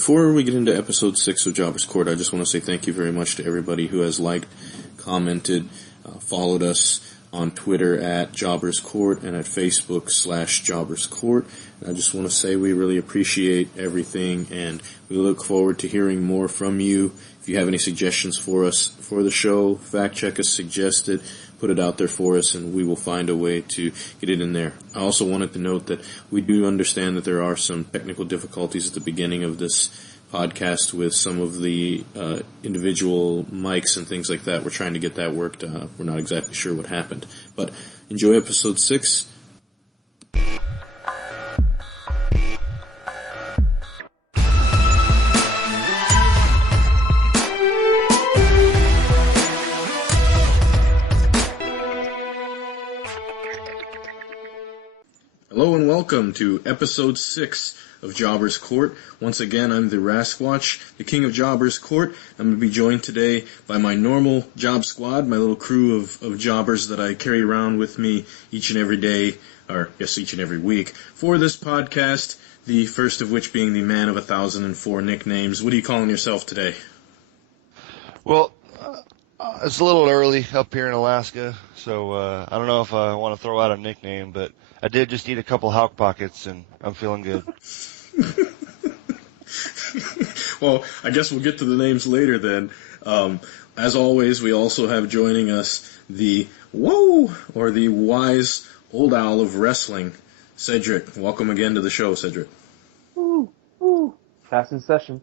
Before we get into episode 6 of Jobber's Court, I just want to say thank you very much to everybody who has liked, commented, followed us on Twitter at Jobber's Court and at Facebook /Jobber's Court. And I just want to say we really appreciate everything, and we look forward to hearing more from you. If you have any suggestions for us for the show, fact check us, suggest it, put it out there for us, and we will find a way to get it in there. I also wanted to note that we do understand that there are some technical difficulties at the beginning of this podcast with some of the individual mics and things like that. We're trying to get that worked. We're not exactly sure what happened. But enjoy episode 6. Hello and welcome to episode 6 of Jobber's Court. Once again, I'm the Rasquatch, the king of Jobber's Court. I'm going to be joined today by my normal job squad, my little crew of jobbers that I carry around with me each and every day, or yes, each and every week, for this podcast, the first of which being the man of 1,004 nicknames. What are you calling yourself today? Well, it's a little early up here in Alaska, so I don't know if I want to throw out a nickname, but I did just eat a couple Hawk Pockets, and I'm feeling good. Well, I guess we'll get to the names later then. As always, we also have joining us the the wise old owl of wrestling, Cedric. Welcome again to the show, Cedric. Woo. Fast in session.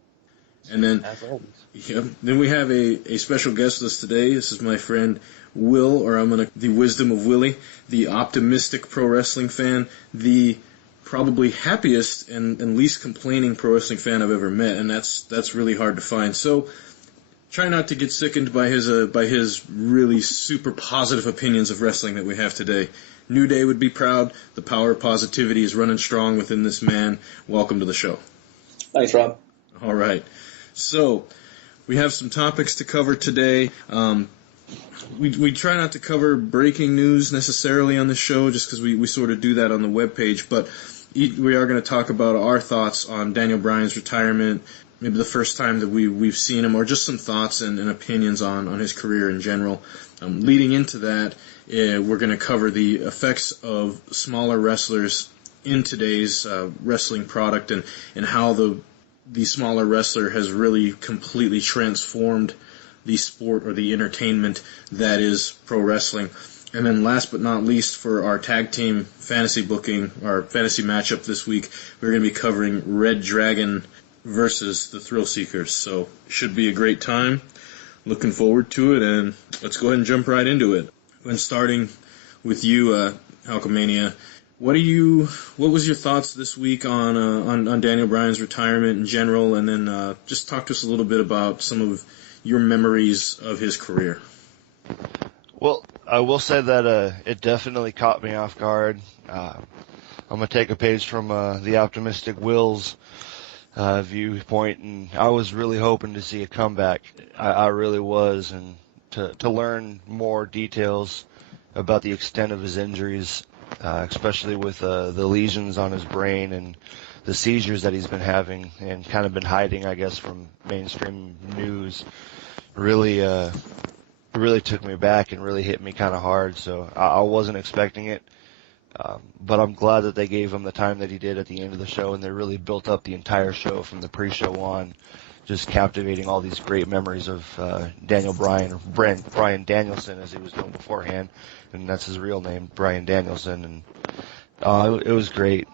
And then, as always. Yeah, then we have a special guest with us today. This is my friend Will, the wisdom of Willie, the optimistic pro wrestling fan, the probably happiest and least complaining pro wrestling fan I've ever met, and that's really hard to find. So try not to get sickened by his really super positive opinions of wrestling that we have today. New Day would be proud. The power of positivity is running strong within this man. Welcome to the show. Thanks, Rob. All right. So we have some topics to cover today. We try not to cover breaking news necessarily on the show just because we sort of do that on the webpage, but we are going to talk about our thoughts on Daniel Bryan's retirement, maybe the first time that we've seen him, or just some thoughts and opinions on his career in general. Leading into that, we're going to cover the effects of smaller wrestlers in today's wrestling product and how the smaller wrestler has really completely transformed the sport or the entertainment that is pro wrestling. And then last but not least, for our tag team fantasy booking, our fantasy matchup this week, we're going to be covering reDRagon versus the Thrillseekers. So it should be a great time. Looking forward to it, and let's go ahead and jump right into it. When starting with you, Hulkamania, what was your thoughts this week on Daniel Bryan's retirement in general, and then just talk to us a little bit about some of your memories of his career? Well, I will say that it definitely caught me off guard. I'm going to take a page from the optimistic Will's viewpoint, and I was really hoping to see a comeback. I really was, and to learn more details about the extent of his injuries, especially with the lesions on his brain and the seizures that he's been having and kind of been hiding, I guess, from mainstream news, really took me back and really hit me kind of hard. So I wasn't expecting it, but I'm glad that they gave him the time that he did at the end of the show, and they really built up the entire show from the pre-show on, just captivating all these great memories of Daniel Bryan, or Bryan Danielson as he was known beforehand, and that's his real name, Bryan Danielson, and it was great.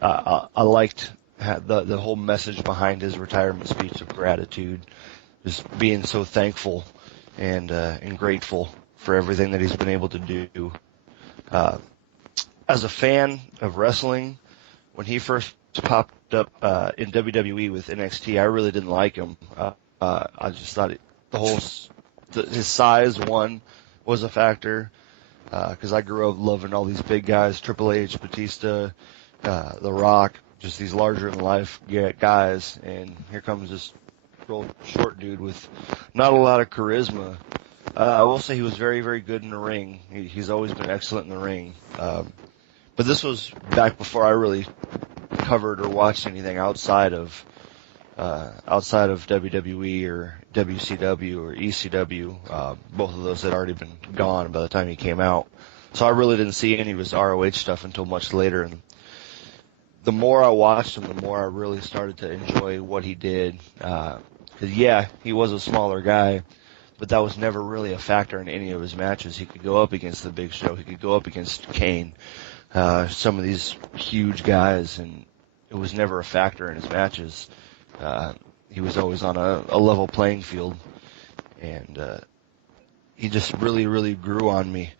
I liked the whole message behind his retirement speech of gratitude, just being so thankful and grateful for everything that he's been able to do. As a fan of wrestling, when he first popped up in WWE with NXT, I really didn't like him. I just thought his size, one, was a factor, because I grew up loving all these big guys, Triple H, Batista, The Rock, just these larger-than-life guys, and here comes this real short dude with not a lot of charisma. I will say he was very, very good in the ring. He's always been excellent in the ring. But this was back before I really covered or watched anything outside of outside of WWE or WCW or ECW. Both of those had already been gone by the time he came out. So I really didn't see any of his ROH stuff until much later. And the more I watched him, the more I really started to enjoy what he did. 'Cause yeah, he was a smaller guy, but that was never really a factor in any of his matches. He could go up against the Big Show. He could go up against Kane, some of these huge guys, and it was never a factor in his matches. He was always on a level playing field, and he just really, really grew on me.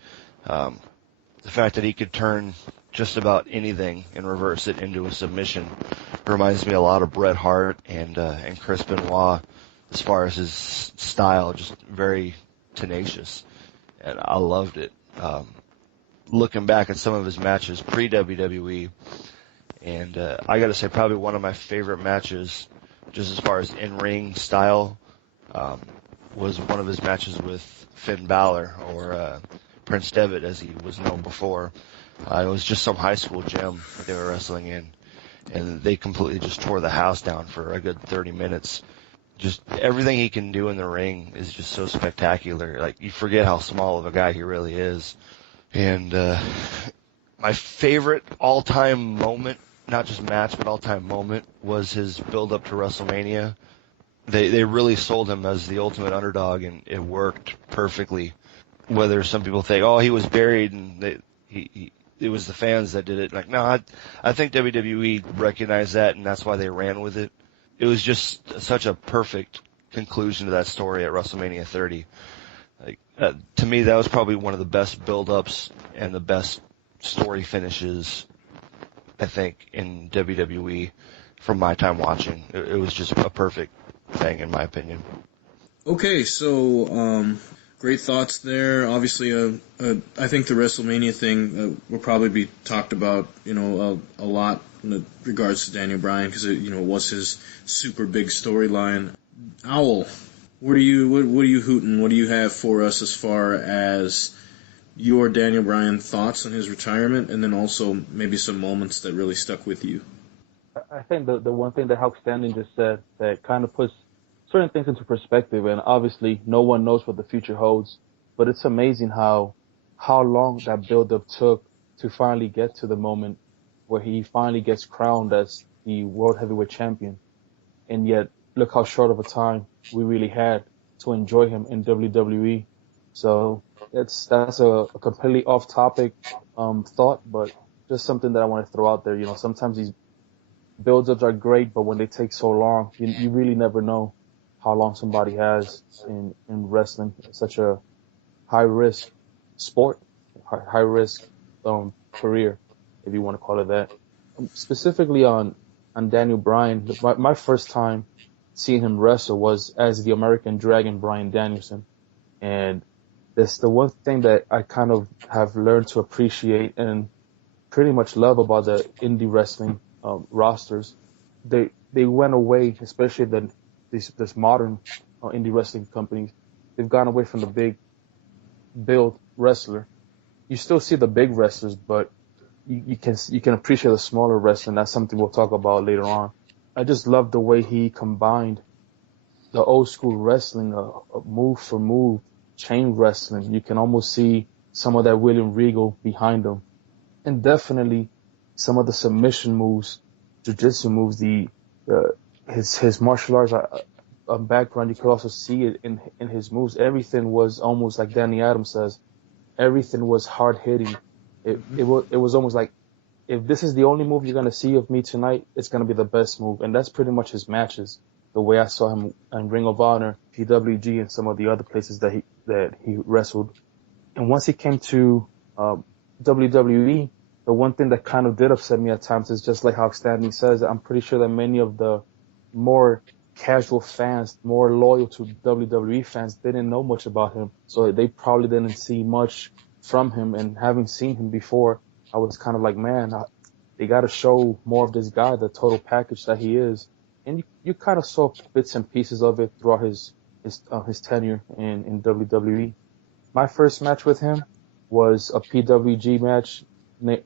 The fact that he could turn just about anything and reverse it into a submission reminds me a lot of Bret Hart and Chris Benoit, as far as his style, just very tenacious, and I loved it. Looking back at some of his matches pre-WWE, and I gotta say probably one of my favorite matches, just as far as in-ring style, was one of his matches with Finn Balor, or Prince Devitt as he was known before. It was just some high school gym that they were wrestling in, and they completely just tore the house down for a good 30 minutes. Just everything he can do in the ring is just so spectacular. Like, you forget how small of a guy he really is. And my favorite all-time moment, not just match, but all-time moment, was his build-up to WrestleMania. They really sold him as the ultimate underdog, and it worked perfectly. Whether some people think, oh, he was buried, and it was the fans that did it. Like, no, I think WWE recognized that, and that's why they ran with it. It was just such a perfect conclusion to that story at WrestleMania 30. Like, to me, that was probably one of the best build-ups and the best story finishes, I think, in WWE from my time watching. It was just a perfect thing, in my opinion. Okay, so great thoughts there. Obviously, I think the WrestleMania thing will probably be talked about, a lot in regards to Daniel Bryan, because it, was his super big storyline. Owl, what are you hooting? What do you have for us as far as your Daniel Bryan thoughts on his retirement, and then also maybe some moments that really stuck with you? I think the one thing that Hawk Standing just said that kind of puts certain things into perspective, and obviously no one knows what the future holds, but it's amazing how long that build-up took to finally get to the moment where he finally gets crowned as the World Heavyweight Champion. And yet, look how short of a time we really had to enjoy him in WWE. So that's a completely off-topic thought, but just something that I want to throw out there. Sometimes these build-ups are great, but when they take so long, you really never know how long somebody has in wrestling. It's such a high-risk sport, high-risk career, if you want to call it that. Specifically on Daniel Bryan, my first time seeing him wrestle was as the American Dragon Bryan Danielson. And that's the one thing that I kind of have learned to appreciate and pretty much love about the indie wrestling rosters. They went away, especially this modern indie wrestling companies. They've gone away from the big build wrestler. You still see the big wrestlers, but you can appreciate the smaller wrestling. That's something we'll talk about later on. I just love the way he combined the old school wrestling, move for move, chain wrestling. You can almost see some of that William Regal behind him, and definitely some of the submission moves, jiu-jitsu moves, his martial arts background. You could also see it in his moves. Everything was almost like Danny Adams says. Everything was hard hitting. It was almost like, if this is the only move you're going to see of me tonight, it's going to be the best move. And that's pretty much his matches. The way I saw him in Ring of Honor, PWG, and some of the other places that he wrestled. And once he came to WWE, the one thing that kind of did upset me at times is just like how Stanley says, I'm pretty sure that many of the more casual fans, more loyal to WWE fans, didn't know much about him. So they probably didn't see much from him. And having seen him before, I was kind of like, man, they got to show more of this guy, the total package that he is. And you kind of saw bits and pieces of it throughout his tenure in WWE. My first match with him was a PWG match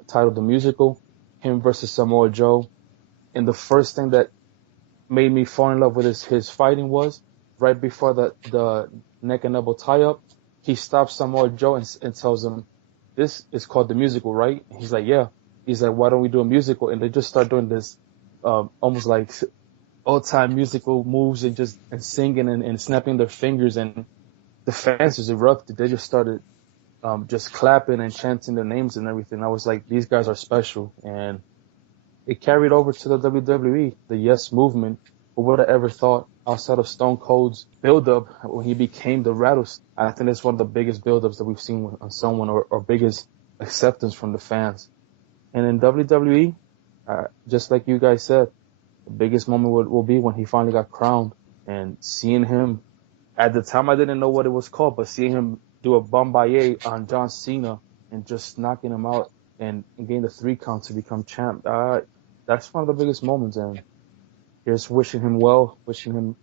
titled The Musical, him versus Samoa Joe. And the first thing that made me fall in love with his fighting was right before the neck and elbow tie up. He stops Samoa Joe and tells him, "This is called the musical, right?" He's like, "Yeah." He's like, "Why don't we do a musical?" And they just start doing this, almost like old-time musical moves and singing and snapping their fingers, and the fans just erupted. They just started just clapping and chanting their names and everything. I was like, these guys are special. And it carried over to the WWE, the Yes movement. Who would have ever thought outside of Stone Cold's build-up when he became the Rattlesnake? I think it's one of the biggest build-ups that we've seen on someone, or biggest acceptance from the fans. And in WWE, just like you guys said, the biggest moment will be when he finally got crowned, and seeing him. At the time, I didn't know what it was called, but seeing him do a Bombardier on John Cena and just knocking him out and getting the 3 count to become champ, that's one of the biggest moments. And just wishing him well, wishing him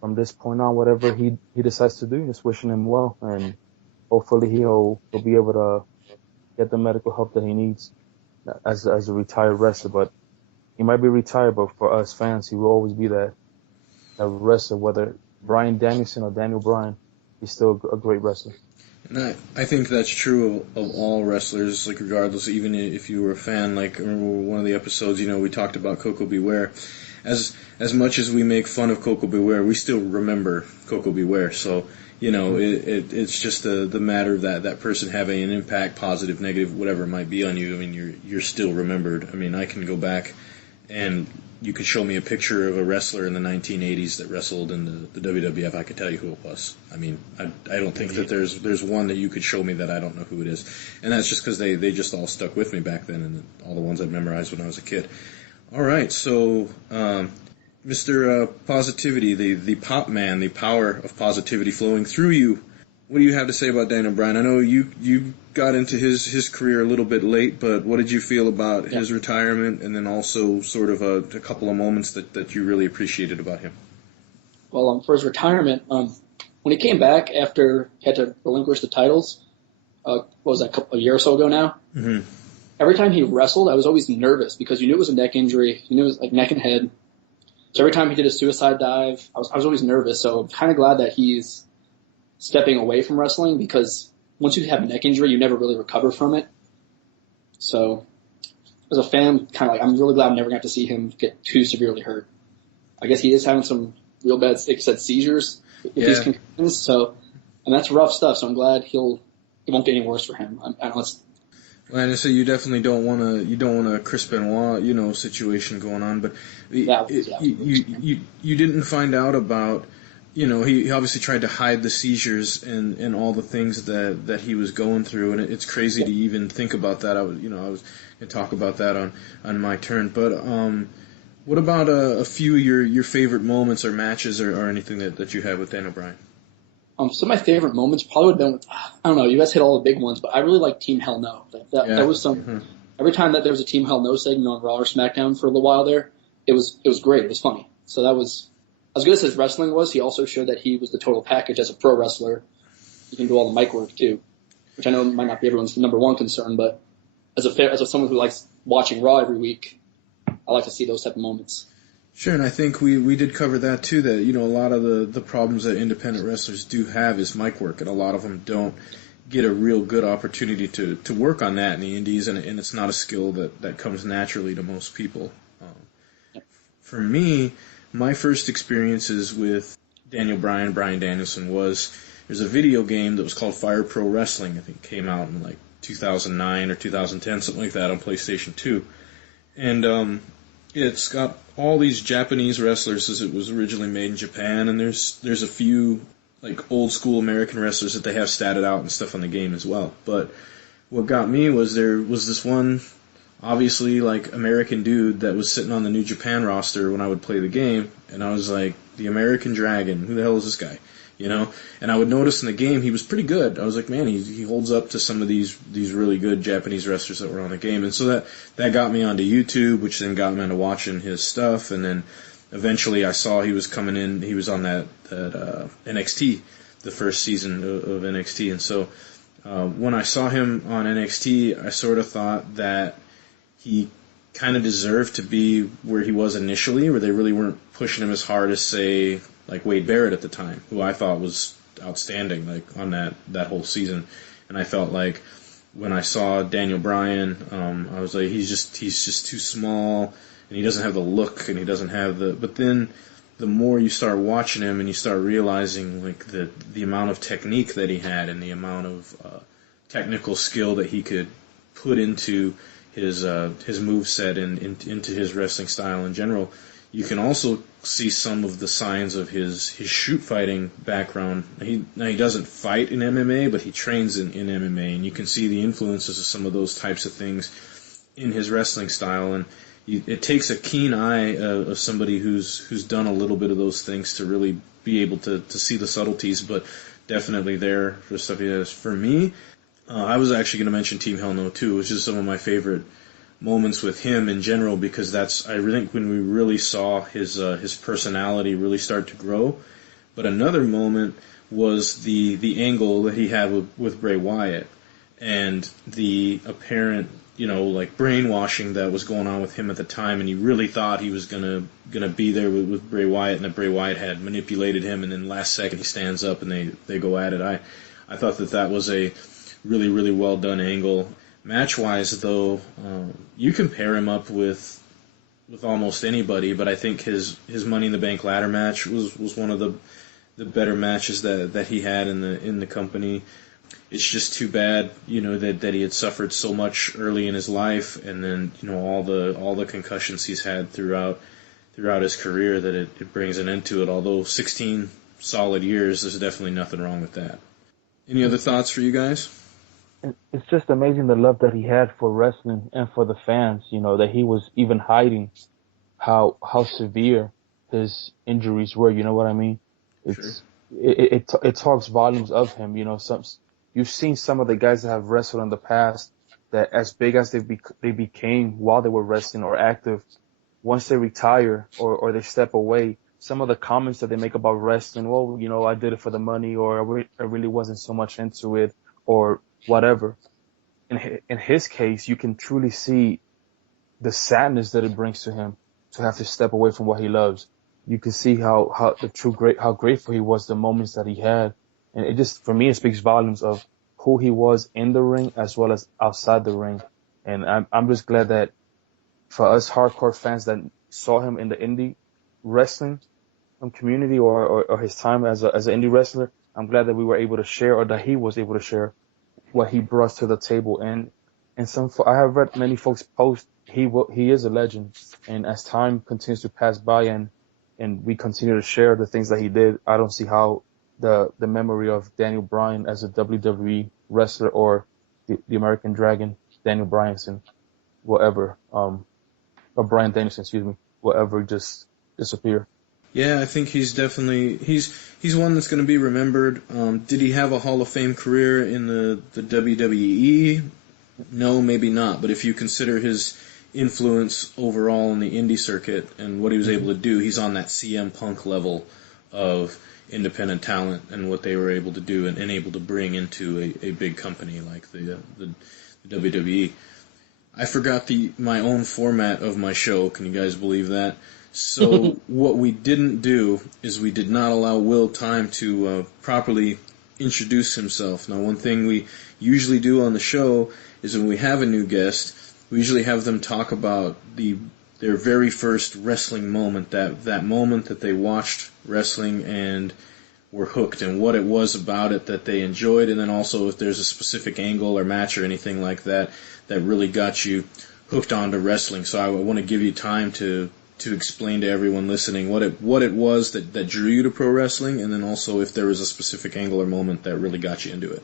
from this point on, whatever he decides to do, just wishing him well. And hopefully he'll be able to get the medical help that he needs as a retired wrestler. But he might be retired, but for us fans, he will always be that wrestler, whether Bryan Danielson or Daniel Bryan, he's still a great wrestler. And I think that's true of all wrestlers, like regardless, even if you were a fan. Like, I remember one of the episodes, we talked about Coco Beware. As much as we make fun of Coco Beware, we still remember Coco Beware. So, it's just the matter of that person having an impact, positive, negative, whatever it might be on you. I mean, you're still remembered. I mean, I can go back and you could show me a picture of a wrestler in the 1980s that wrestled in the WWF. I could tell you who it was. I mean, I don't think that there's one that you could show me that I don't know who it is. And that's just because they just all stuck with me back then, and all the ones I memorized when I was a kid. All right, so Mr. Positivity, the pop man, the power of positivity flowing through you. What do you have to say about Daniel Bryan? I know you got into his career a little bit late, but what did you feel about his retirement, and then also sort of a couple of moments that you really appreciated about him? Well, for his retirement, when he came back after he had to relinquish the titles, what was that, a year or so ago now? Mm-hmm. Every time he wrestled, I was always nervous because you knew it was a neck injury, you knew it was like neck and head. So every time he did a suicide dive, I was always nervous. So I'm kind of glad that he's stepping away from wrestling, because once you have a neck injury, you never really recover from it. So as a fan, kind of like, I'm really glad I'm never going to have to see him get too severely hurt. I guess he is having some real bad, like I said, seizures with these concussions. So, and that's rough stuff. So I'm glad it won't get any worse for him. I know it's. Well, and so you definitely don't want a Chris Benoit, situation going on, but you didn't find out about. He obviously tried to hide the seizures and all the things that he was going through, and it's crazy to even think about that. I was going to talk about that on my turn. But what about a few of your favorite moments or matches or anything that you had with Daniel Bryan? Some of my favorite moments probably would have been with, I don't know, you guys hit all the big ones, but I really like Team Hell No. That was some. Mm-hmm. Every time that there was a Team Hell No segment on Raw or SmackDown for a little while there, it was great. It was funny. So that was. As good as his wrestling was, he also showed that he was the total package as a pro wrestler. He can do all the mic work too, which I know might not be everyone's number one concern, but as someone who likes watching Raw every week, I like to see those type of moments. Sure, and I think we did cover that too, that, a lot of the problems that independent wrestlers do have is mic work, and a lot of them don't get a real good opportunity to work on that in the indies, and it's not a skill that comes naturally to most people. For me, my first experiences with Daniel Bryan, Bryan Danielson, there's a video game that was called Fire Pro Wrestling. I think it came out in like 2009 or 2010, something like that, on PlayStation 2. And it's got all these Japanese wrestlers, as it was originally made in Japan, and there's a few like old school American wrestlers that they have statted out and stuff on the game as well. But what got me was there was this one obviously like American dude that was sitting on the New Japan roster when I would play the game, and I was like, the American Dragon, who the hell is this guy? And I would notice in the game he was pretty good. I was like, man, he holds up to some of these really good Japanese wrestlers that were on the game. And so that got me onto YouTube, which then got me into watching his stuff, and then eventually I saw he was coming in, he was on that NXT, the first season of NXT, and so when I saw him on NXT, I sort of thought that he kind of deserved to be where he was initially, where they really weren't pushing him as hard as, say, like Wade Barrett at the time, who I thought was outstanding, like on that whole season. And I felt like when I saw Daniel Bryan, I was like, he's just too small, and he doesn't have the look, and he doesn't have the. But then the more you start watching him, and you start realizing like the amount of technique that he had, and the amount of technical skill that he could put into his moveset and into his wrestling style in general, you can also see some of the signs of his shoot fighting background. He doesn't fight in MMA, but he trains in MMA, and you can see the influences of some of those types of things in his wrestling style. And it takes a keen eye of somebody who's done a little bit of those things to really be able to see the subtleties. But definitely there for stuff he does. For me, I was actually going to mention Team Hell No too, which is some of my favorite moments with him in general, because I think when we really saw his personality really start to grow. But another moment was the angle that he had with Bray Wyatt, and the apparent, like brainwashing that was going on with him at the time, and he really thought he was gonna be there with Bray Wyatt, and that Bray Wyatt had manipulated him, and then last second he stands up and they go at it. I thought that was a really, really well done angle. Match-wise, though, you can pair him up with almost anybody, but I think his Money in the Bank ladder match was one of the better matches that he had in the company. It's just too bad, that he had suffered so much early in his life, and then all the concussions he's had throughout his career, that it brings an end to it. Although 16 solid years, there's definitely nothing wrong with that. Any other thoughts for you guys? It's just amazing the love that he had for wrestling and for the fans, that he was even hiding how severe his injuries were, you know what I mean? Sure. It talks volumes of him, you've seen some of the guys that have wrestled in the past, that as big as they became while they were wrestling or active, once they retire or they step away, some of the comments that they make about wrestling, well, I did it for the money, or I really wasn't so much into it, or whatever. In his case, you can truly see the sadness that it brings to him to have to step away from what he loves. You can see how grateful he was, the moments that he had. And it just, for me, it speaks volumes of who he was in the ring as well as outside the ring. And I'm just glad that for us hardcore fans that saw him in the indie wrestling community or his time as an indie wrestler, I'm glad that we were able to share, or that he was able to share, what he brought to the table. And I have read many folks post, he is a legend. And as time continues to pass by and we continue to share the things that he did, I don't see how the memory of Daniel Bryan as a WWE wrestler, or the American Dragon, Daniel Bryanson, or Bryan Danielson, will ever just disappear. Yeah, I think he's definitely he's one that's going to be remembered. Did he have a Hall of Fame career in the WWE? No, maybe not. But if you consider his influence overall in the indie circuit and what he was able to do, he's on that CM Punk level of independent talent and what they were able to do and able to bring into a big company like the WWE. I forgot my own format of my show. Can you guys believe that? So what we didn't do is we did not allow Will time to properly introduce himself. Now, one thing we usually do on the show is when we have a new guest, we usually have them talk about their very first wrestling moment, that moment that they watched wrestling and were hooked, and what it was about it that they enjoyed, and then also if there's a specific angle or match or anything like that that really got you hooked onto wrestling. So I want to give you time to explain to everyone listening what it was that drew you to pro wrestling, and then also if there was a specific angle or moment that really got you into it.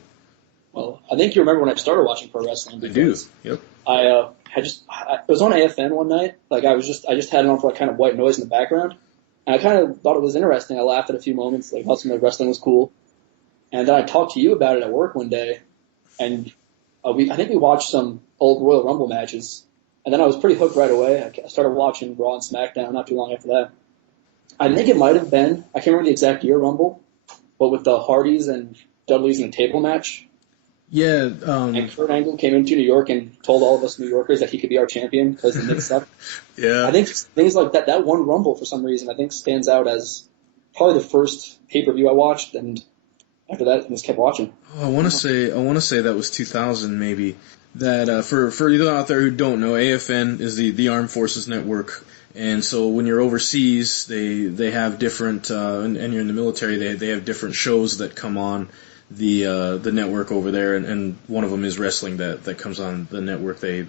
Well, I think you remember when I started watching pro wrestling. I do. Yep. It was on AFN one night. Like I just had it on for like kind of white noise in the background, and I kind of thought it was interesting. I laughed at a few moments, like how some of the wrestling was cool, and then I talked to you about it at work one day, and I think we watched some old Royal Rumble matches. And then I was pretty hooked right away. I started watching Raw and SmackDown not too long after that. I think it might have been, I can't remember the exact year Rumble, but with the Hardys and Dudleys in a table match. Yeah. And Kurt Angle came into New York and told all of us New Yorkers that he could be our champion because the Knicks suck. Yeah. I think things like that one Rumble for some reason I think stands out as probably the first pay-per-view I watched, and after that I just kept watching. Oh, I want to say that was 2000 maybe. That for you out there who don't know, AFN is the Armed Forces Network. And so when you're overseas, they have different, and you're in the military, they have different shows that come on the network over there, and one of them is wrestling that comes on the network. You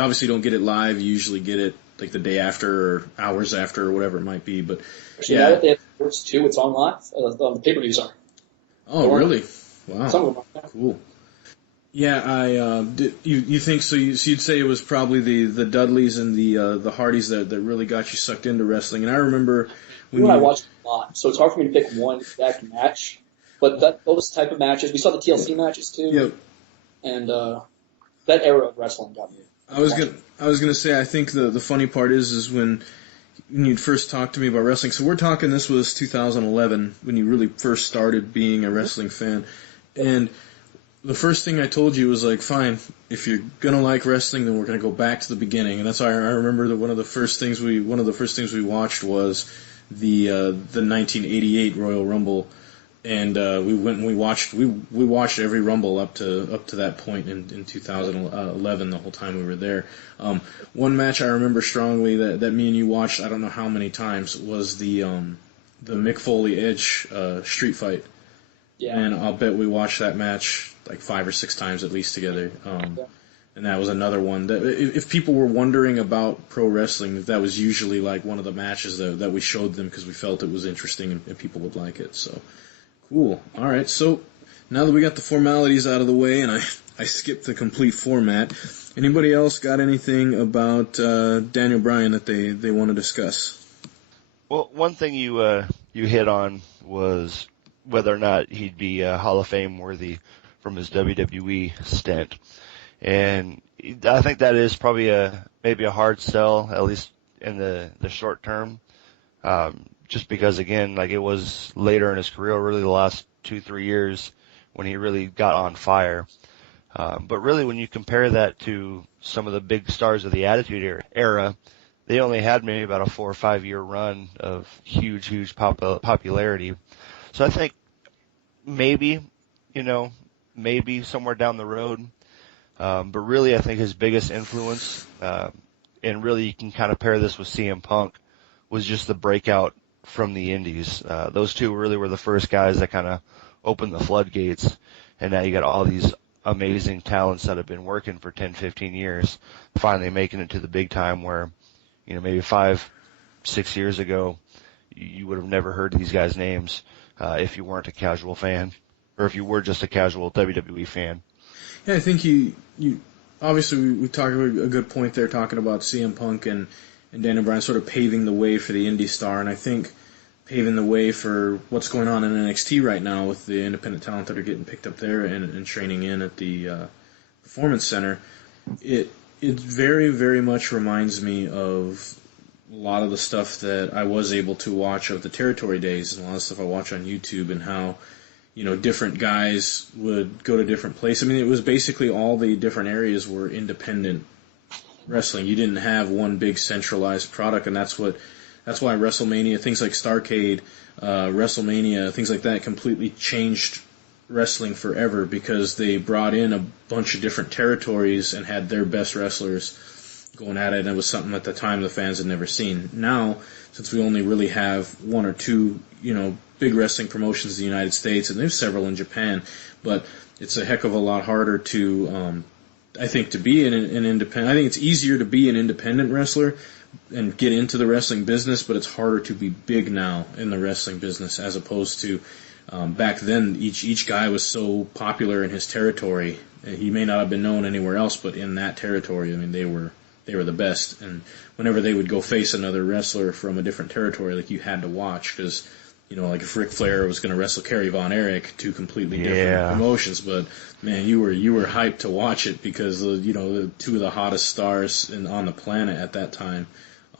obviously don't get it live. You usually get it like the day after or hours after or whatever it might be. But actually, now that they have sports too, it's on live. The pay-per-views are. Oh, really? Wow. Some of them are. Cool. Yeah, you think so? You'd say it was probably the Dudleys and the Hardys that really got you sucked into wrestling. And I remember I watched a lot, so it's hard for me to pick one exact match. But those type of matches, we saw the TLC matches too. Yep. And that era of wrestling got me. I was gonna say I think the funny part is when you'd first talk to me about wrestling. So we're talking this was 2011 when you really first started being a wrestling fan, and the first thing I told you was like, fine, if you're gonna like wrestling, then we're gonna go back to the beginning. And that's why I remember that one of the first things we watched was the 1988 Royal Rumble, and we went and we watched every Rumble up to that point in 2011. The whole time we were there. One match I remember strongly that me and you watched, I don't know how many times, was the Mick Foley Edge street fight. Yeah. And I'll bet we watched that match like 5 or 6 times at least together. And that was another one that if people were wondering about pro wrestling, that was usually like one of the matches that we showed them because we felt it was interesting and people would like it. So cool. All right. So now that we got the formalities out of the way and I skipped the complete format, anybody else got anything about Daniel Bryan that they want to discuss? Well, one thing you hit on was whether or not he'd be Hall of Fame worthy from his WWE stint. And I think that is probably maybe a hard sell, at least in the short term. Just because, again, like it was later in his career, really the last 2-3 years when he really got on fire. But really when you compare that to some of the big stars of the Attitude Era, they only had maybe about a 4 or 5 year run of huge popularity. So I think maybe somewhere down the road. But really I think his biggest influence, and really you can kind of pair this with CM Punk, was just the breakout from the indies. Those two really were the first guys that kind of opened the floodgates, and now you got all these amazing talents that have been working for 10, 15 years, finally making it to the big time where, maybe 5-6 years ago, you would have never heard these guys' names, if you weren't a casual fan, or if you were just a casual WWE fan. Yeah, I think you obviously we talked about a good point there talking about CM Punk and Daniel Bryan sort of paving the way for the indie star, and I think paving the way for what's going on in NXT right now with the independent talent that are getting picked up there and training in at the Performance Center. It very, very much reminds me of a lot of the stuff that I was able to watch of the territory days and a lot of stuff I watch on YouTube and how, different guys would go to different places. I mean, it was basically all the different areas were independent wrestling. You didn't have one big centralized product, and that's why WrestleMania, things like Starrcade, WrestleMania, things like that completely changed wrestling forever because they brought in a bunch of different territories and had their best wrestlers going at it, and it was something at the time the fans had never seen. Now, since we only really have 1 or 2, big wrestling promotions in the United States, and there's several in Japan, but it's a heck of a lot harder to, I think, to be an independent. I think it's easier to be an independent wrestler and get into the wrestling business, but it's harder to be big now in the wrestling business as opposed to back then. Each guy was so popular in his territory. He may not have been known anywhere else, but in that territory, I mean, they were the best. And whenever they would go face another wrestler from a different territory, like you had to watch because, like if Ric Flair was going to wrestle Kerry Von Erich, 2 completely different promotions, but man, you were hyped to watch it because the 2 of the hottest stars on the planet at that time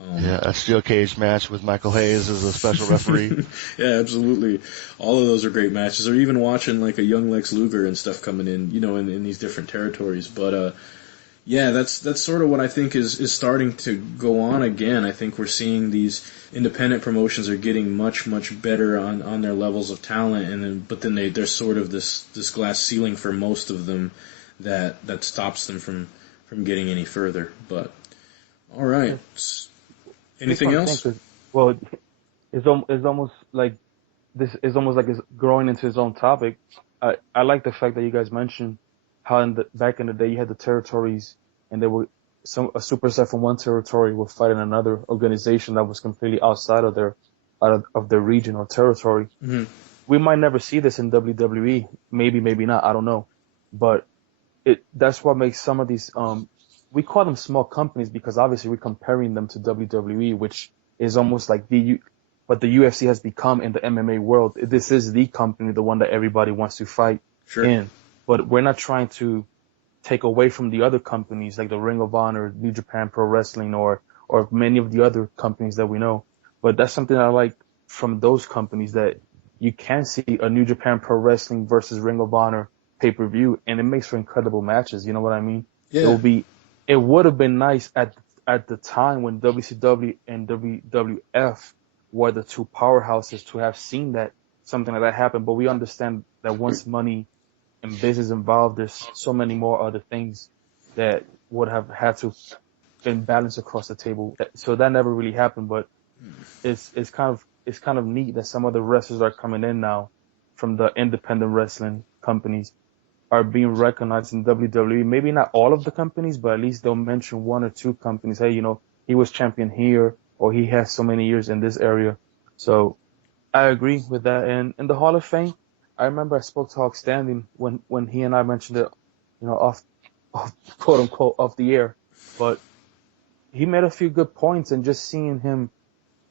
A steel cage match with Michael Hayes as a special referee. Yeah, absolutely. All of those are great matches. Or even watching like a young Lex Luger and stuff coming in, in these different territories. But yeah, that's sort of what I think is starting to go on again. I think we're seeing these independent promotions are getting much better on their levels of talent, but then there's sort of this glass ceiling for most of them that stops them from getting any further. But all right. Anything else? Well, it's almost like this is almost like it's growing into its own topic. I like the fact that you guys mentioned how back in the day you had the territories and there were a superstar from one territory would fight in another organization that was completely outside of their region or territory. Mm-hmm. We might never see this in WWE. Maybe not. I don't know. But that's what makes some of these we call them small companies because obviously we're comparing them to WWE, which is almost like what the UFC has become in the MMA world. This is the company, the one that everybody wants to fight in. But we're not trying to take away from the other companies like the Ring of Honor, New Japan Pro Wrestling, or many of the other companies that we know. But that's something I like from those companies, that you can see a New Japan Pro Wrestling versus Ring of Honor pay-per-view, and it makes for incredible matches. You know what I mean? Yeah. It would have been nice at the time when WCW and WWF were the two powerhouses to have seen something like that happen. But we understand that once money and business involved, there's so many more other things that would have had to been balanced across the table. So that never really happened. But it's kind of neat that some of the wrestlers are coming in now from the independent wrestling companies are being recognized in WWE. Maybe not all of the companies, but at least they'll mention one or two companies. Hey, he was champion here, or he has so many years in this area. So I agree with that. And in the Hall of Fame, I remember I spoke to Hawk Standing when he and I mentioned it, off quote unquote off the air. But he made a few good points, and just seeing him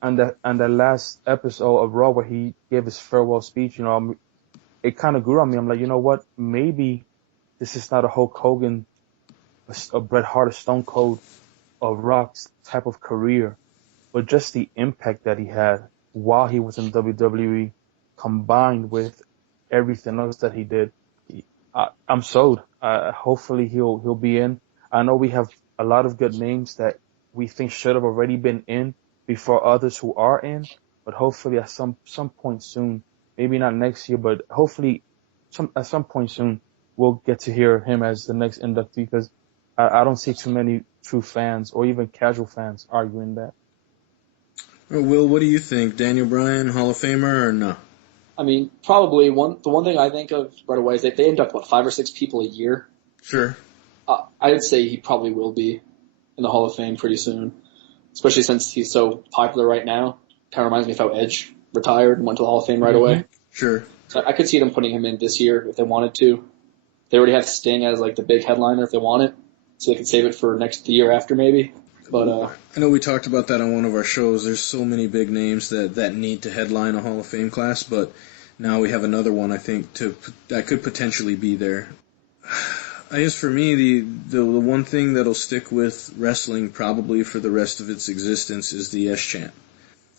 on the last episode of Raw where he gave his farewell speech, it kind of grew on me. I'm like, you know what? Maybe this is not a Hulk Hogan, a Bret Hart, a Stone Cold, a Rock's type of career, but just the impact that he had while he was in WWE, combined with everything else that he did. I'm sold. Hopefully he'll be in. I know we have a lot of good names that we think should have already been in before others who are in, but hopefully at some point soon. Maybe not next year, but hopefully at some point soon we'll get to hear him as the next inductee, because I don't see too many true fans or even casual fans arguing that. Will, what do you think? Daniel Bryan, Hall of Famer or no? I mean, probably the one thing I think of right away is that they induct 5 or 6 people a year. Sure. I'd say he probably will be in the Hall of Fame pretty soon, especially since he's so popular right now. Kind of reminds me of how Edge retired and went to the Hall of Fame right away. Sure. So I could see them putting him in this year if they wanted to. They already have Sting as like the big headliner if they want it, so they could save it for the year after maybe. But I know we talked about that on one of our shows. There's so many big names that need to headline a Hall of Fame class, but now we have another one I think that could potentially be there. I guess for me, the one thing that'll stick with wrestling probably for the rest of its existence is the yes chant.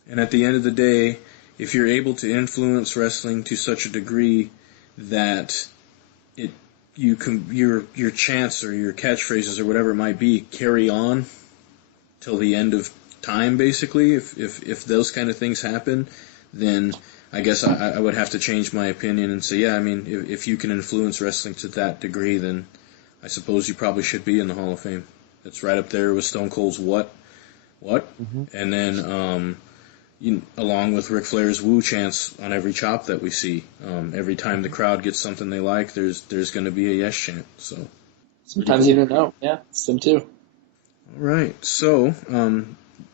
And at the end of the day, if you're able to influence wrestling to such a degree that your chants or your catchphrases or whatever it might be carry on till the end of time, basically, if those kind of things happen, then I guess I would have to change my opinion and say, yeah, I mean, if you can influence wrestling to that degree, then I suppose you probably should be in the Hall of Fame. It's right up there with Stone Cold's What? Mm-hmm. And then along with Ric Flair's woo chants on every chop that we see. Every time the crowd gets something they like, there's going to be a yes chant. So sometimes you don't know. Yeah, it's them too. All right. So,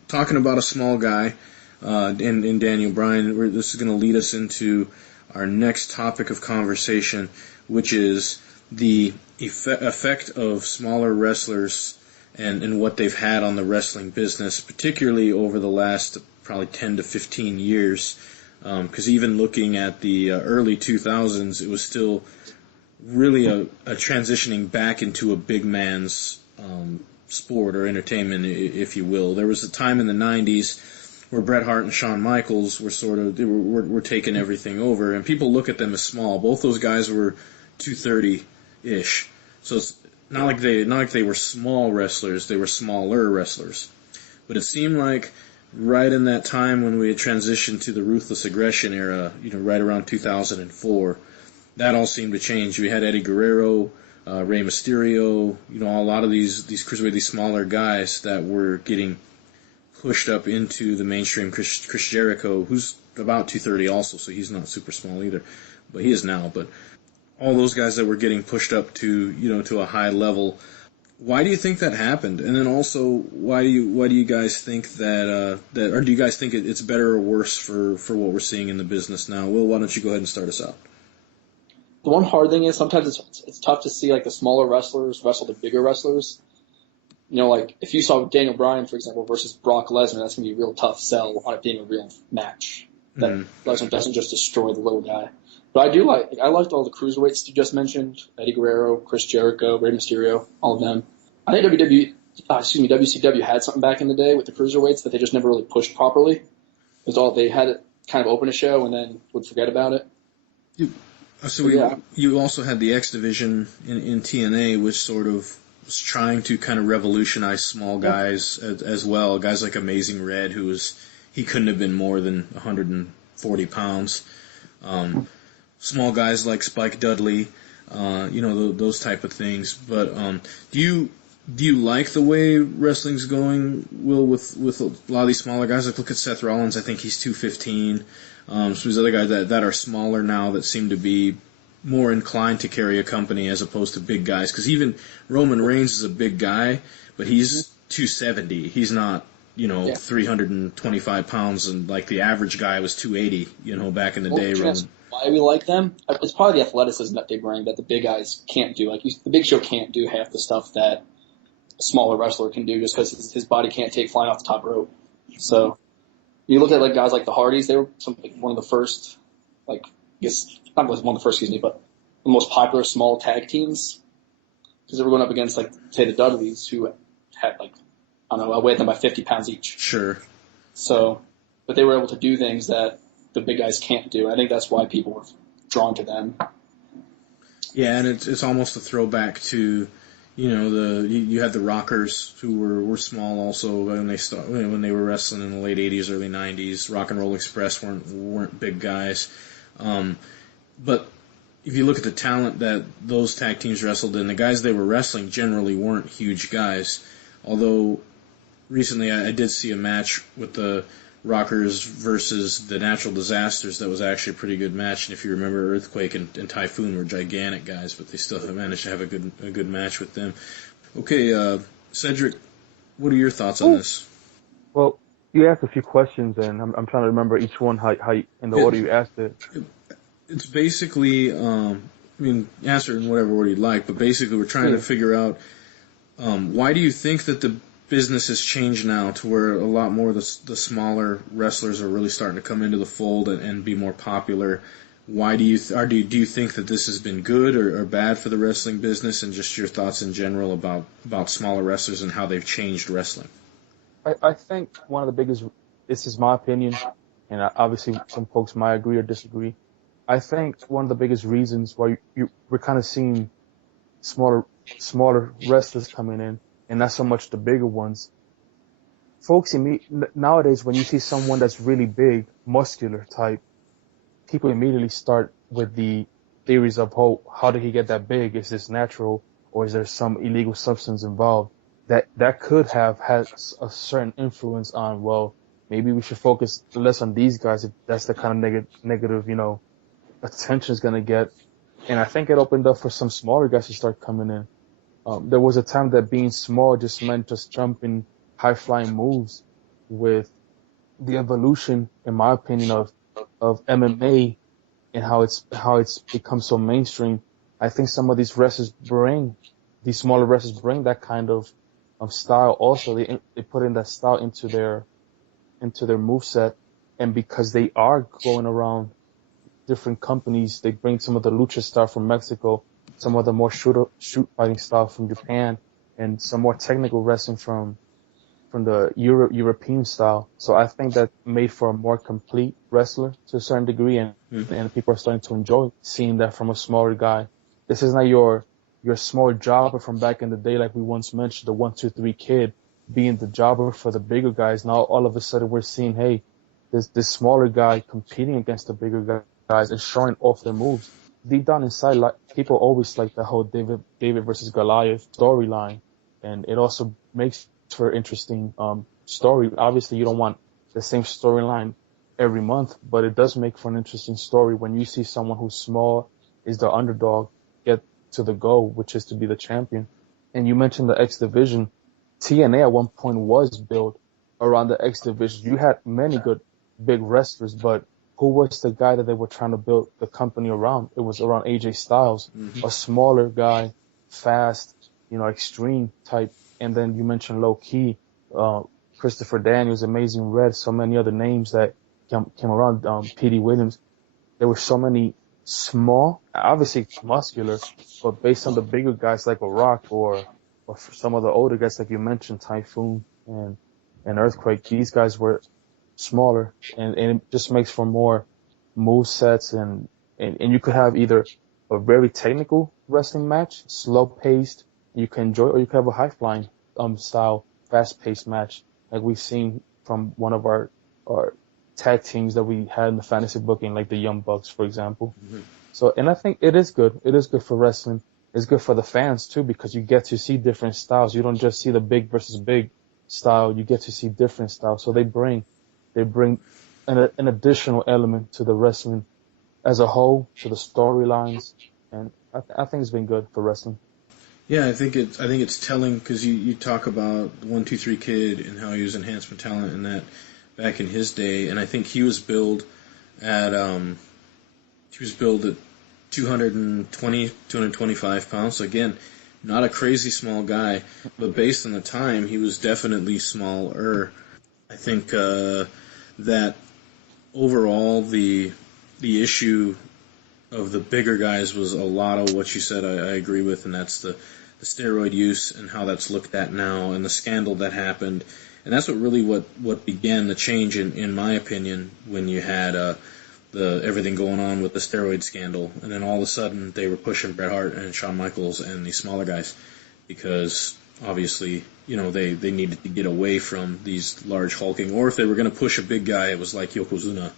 talking about a small guy in Daniel Bryan, this is going to lead us into our next topic of conversation, which is the effect of smaller wrestlers and what they've had on the wrestling business, particularly over the last probably 10 to 15 years, because even looking at the early 2000s, it was still really a transitioning back into a big man's sport or entertainment, if you will. There was a time in the 90s where Bret Hart and Shawn Michaels were taking everything over, and people look at them as small. Both those guys were 230-ish. So it's not like they were small wrestlers, they were smaller wrestlers. But it seemed like right in that time when we had transitioned to the Ruthless Aggression era, right around 2004, that all seemed to change. We had Eddie Guerrero, Rey Mysterio, a lot of these cruiserweight, these smaller guys that were getting pushed up into the mainstream. Chris Jericho, who's about 230 also, so he's not super small either, but he is now. But all those guys that were getting pushed up to, to a high level. Why do you think that happened? And then also, why do you guys think or do you guys think it's better or worse for what we're seeing in the business now? Will, why don't you go ahead and start us out? The one hard thing is sometimes it's tough to see like the smaller wrestlers wrestle the bigger wrestlers. Like if you saw Daniel Bryan, for example, versus Brock Lesnar, that's going to be a real tough sell on it being a real match. That Lesnar doesn't just destroy the little guy. But I liked all the cruiserweights you just mentioned: Eddie Guerrero, Chris Jericho, Rey Mysterio, all of them. I think WCW had something back in the day with the cruiserweights that they just never really pushed properly. They had it kind of open a show and then would forget about it. You also had the X Division in TNA, which sort of was trying to kind of revolutionize small guys as well. Guys like Amazing Red, he couldn't have been more than 140 pounds. Small guys like Spike Dudley, those type of things. But do you like the way wrestling's going, Will, with a lot of these smaller guys? Like, look at Seth Rollins. I think he's 215. So there's other guys that are smaller now that seem to be more inclined to carry a company as opposed to big guys. Because even Roman Reigns is a big guy, but he's 270. He's not, 325 pounds, and like the average guy was 280, back in the day. Why we like them? It's probably the athleticism that they bring that the big guys can't do. Like the Big Show can't do half the stuff that a smaller wrestler can do just because his body can't take flying off the top rope. So you look at like guys like the Hardys, they were one of the first, not one of the first, but the most popular small tag teams, because they were going up against say the Dudleys, who had I weighed them by 50 pounds each. Sure. So, but they were able to do things that the big guys can't do. I think that's why people were drawn to them. Yeah, and it's almost a throwback to, you had the Rockers who were small also when they were wrestling in the late 80s, early 90s. Rock and Roll Express weren't big guys. But if you look at the talent that those tag teams wrestled in, the guys they were wrestling generally weren't huge guys. Although recently I did see a match with the Rockers versus the Natural Disasters that was actually a pretty good match. And if you remember, Earthquake and Typhoon were gigantic guys, but they still managed to have a good match with them. Okay, Cedric, what are your thoughts on this? Well, you asked a few questions, and I'm trying to remember each one how in the order you asked it. It's basically, answer in whatever order you'd like, but basically we're trying to figure out why do you think that the business has changed now to where a lot more of the smaller wrestlers are really starting to come into the fold and be more popular? Why do you think that this has been good or bad for the wrestling business, and just your thoughts in general about smaller wrestlers and how they've changed wrestling? I think one of the biggest, this is my opinion, and obviously some folks might agree or disagree. I think one of the biggest reasons why we're kind of seeing smaller wrestlers coming in, and not so much the bigger ones. Folks, nowadays, when you see someone that's really big, muscular type, people immediately start with the theories of, how did he get that big? Is this natural, or is there some illegal substance involved? That could have had a certain influence on, well, maybe we should focus less on these guys if that's the kind of negative, attention is going to get. And I think it opened up for some smaller guys to start coming in. There was a time that being small just meant just jumping high-flying moves. With the evolution, in my opinion, of MMA and how it's become so mainstream, I think some of these smaller wrestlers bring that kind of style also. They put in that style into their moveset, and because they are going around different companies, they bring some of the lucha style from Mexico, some of the more shoot fighting style from Japan, and some more technical wrestling from the European style. So I think that made for a more complete wrestler to a certain degree, and people are starting to enjoy seeing that from a smaller guy. This is not your small jobber from back in the day, like we once mentioned, the 1-2-3 kid being the jobber for the bigger guys. Now all of a sudden we're seeing, hey, this smaller guy competing against the bigger guys and showing off their moves. Deep down inside, like, people always like the whole David versus Goliath storyline, and it also makes for interesting story. Obviously, you don't want the same storyline every month, but it does make for an interesting story when you see someone who's small, is the underdog, get to the goal, which is to be the champion. And you mentioned the X Division. TNA at one point was built around the X Division. You had many good big wrestlers, but who was the guy that they were trying to build the company around? It was around AJ Styles, a smaller guy, fast, extreme type. And then you mentioned low key, Christopher Daniels, Amazing Red, so many other names that came around, P.D. Williams. There were so many small, obviously muscular, but based on the bigger guys like a Rock or for some of the older guys like you mentioned, Typhoon and Earthquake, these guys were smaller, and it just makes for more move sets, and you could have either a very technical wrestling match, slow paced, you can enjoy, or you could have a high flying style, fast paced match like we've seen from one of our tag teams that we had in the fantasy booking, like the Young Bucks, for example. So, and I think it is good. It is good for wrestling. It's good for the fans too, because you get to see different styles. You don't just see the big versus big style. You get to see different styles. So they bring an additional element to the wrestling as a whole, to the storylines, and I think it's been good for wrestling. Yeah, I think it's telling, because you talk about 1-2-3 Kid and how he was enhancement talent and that back in his day, and I think he was billed at 220, 225 pounds. So again, not a crazy small guy, but based on the time, he was definitely smaller. I think that overall the issue of the bigger guys was a lot of what you said. I agree with, and that's the steroid use and how that's looked at now, and the scandal that happened, and that's what began the change in my opinion, when you had the everything going on with the steroid scandal, and then all of a sudden they were pushing Bret Hart and Shawn Michaels and the smaller guys, because obviously they needed to get away from these large hulking, or if they were going to push a big guy, it was like Yokozuna,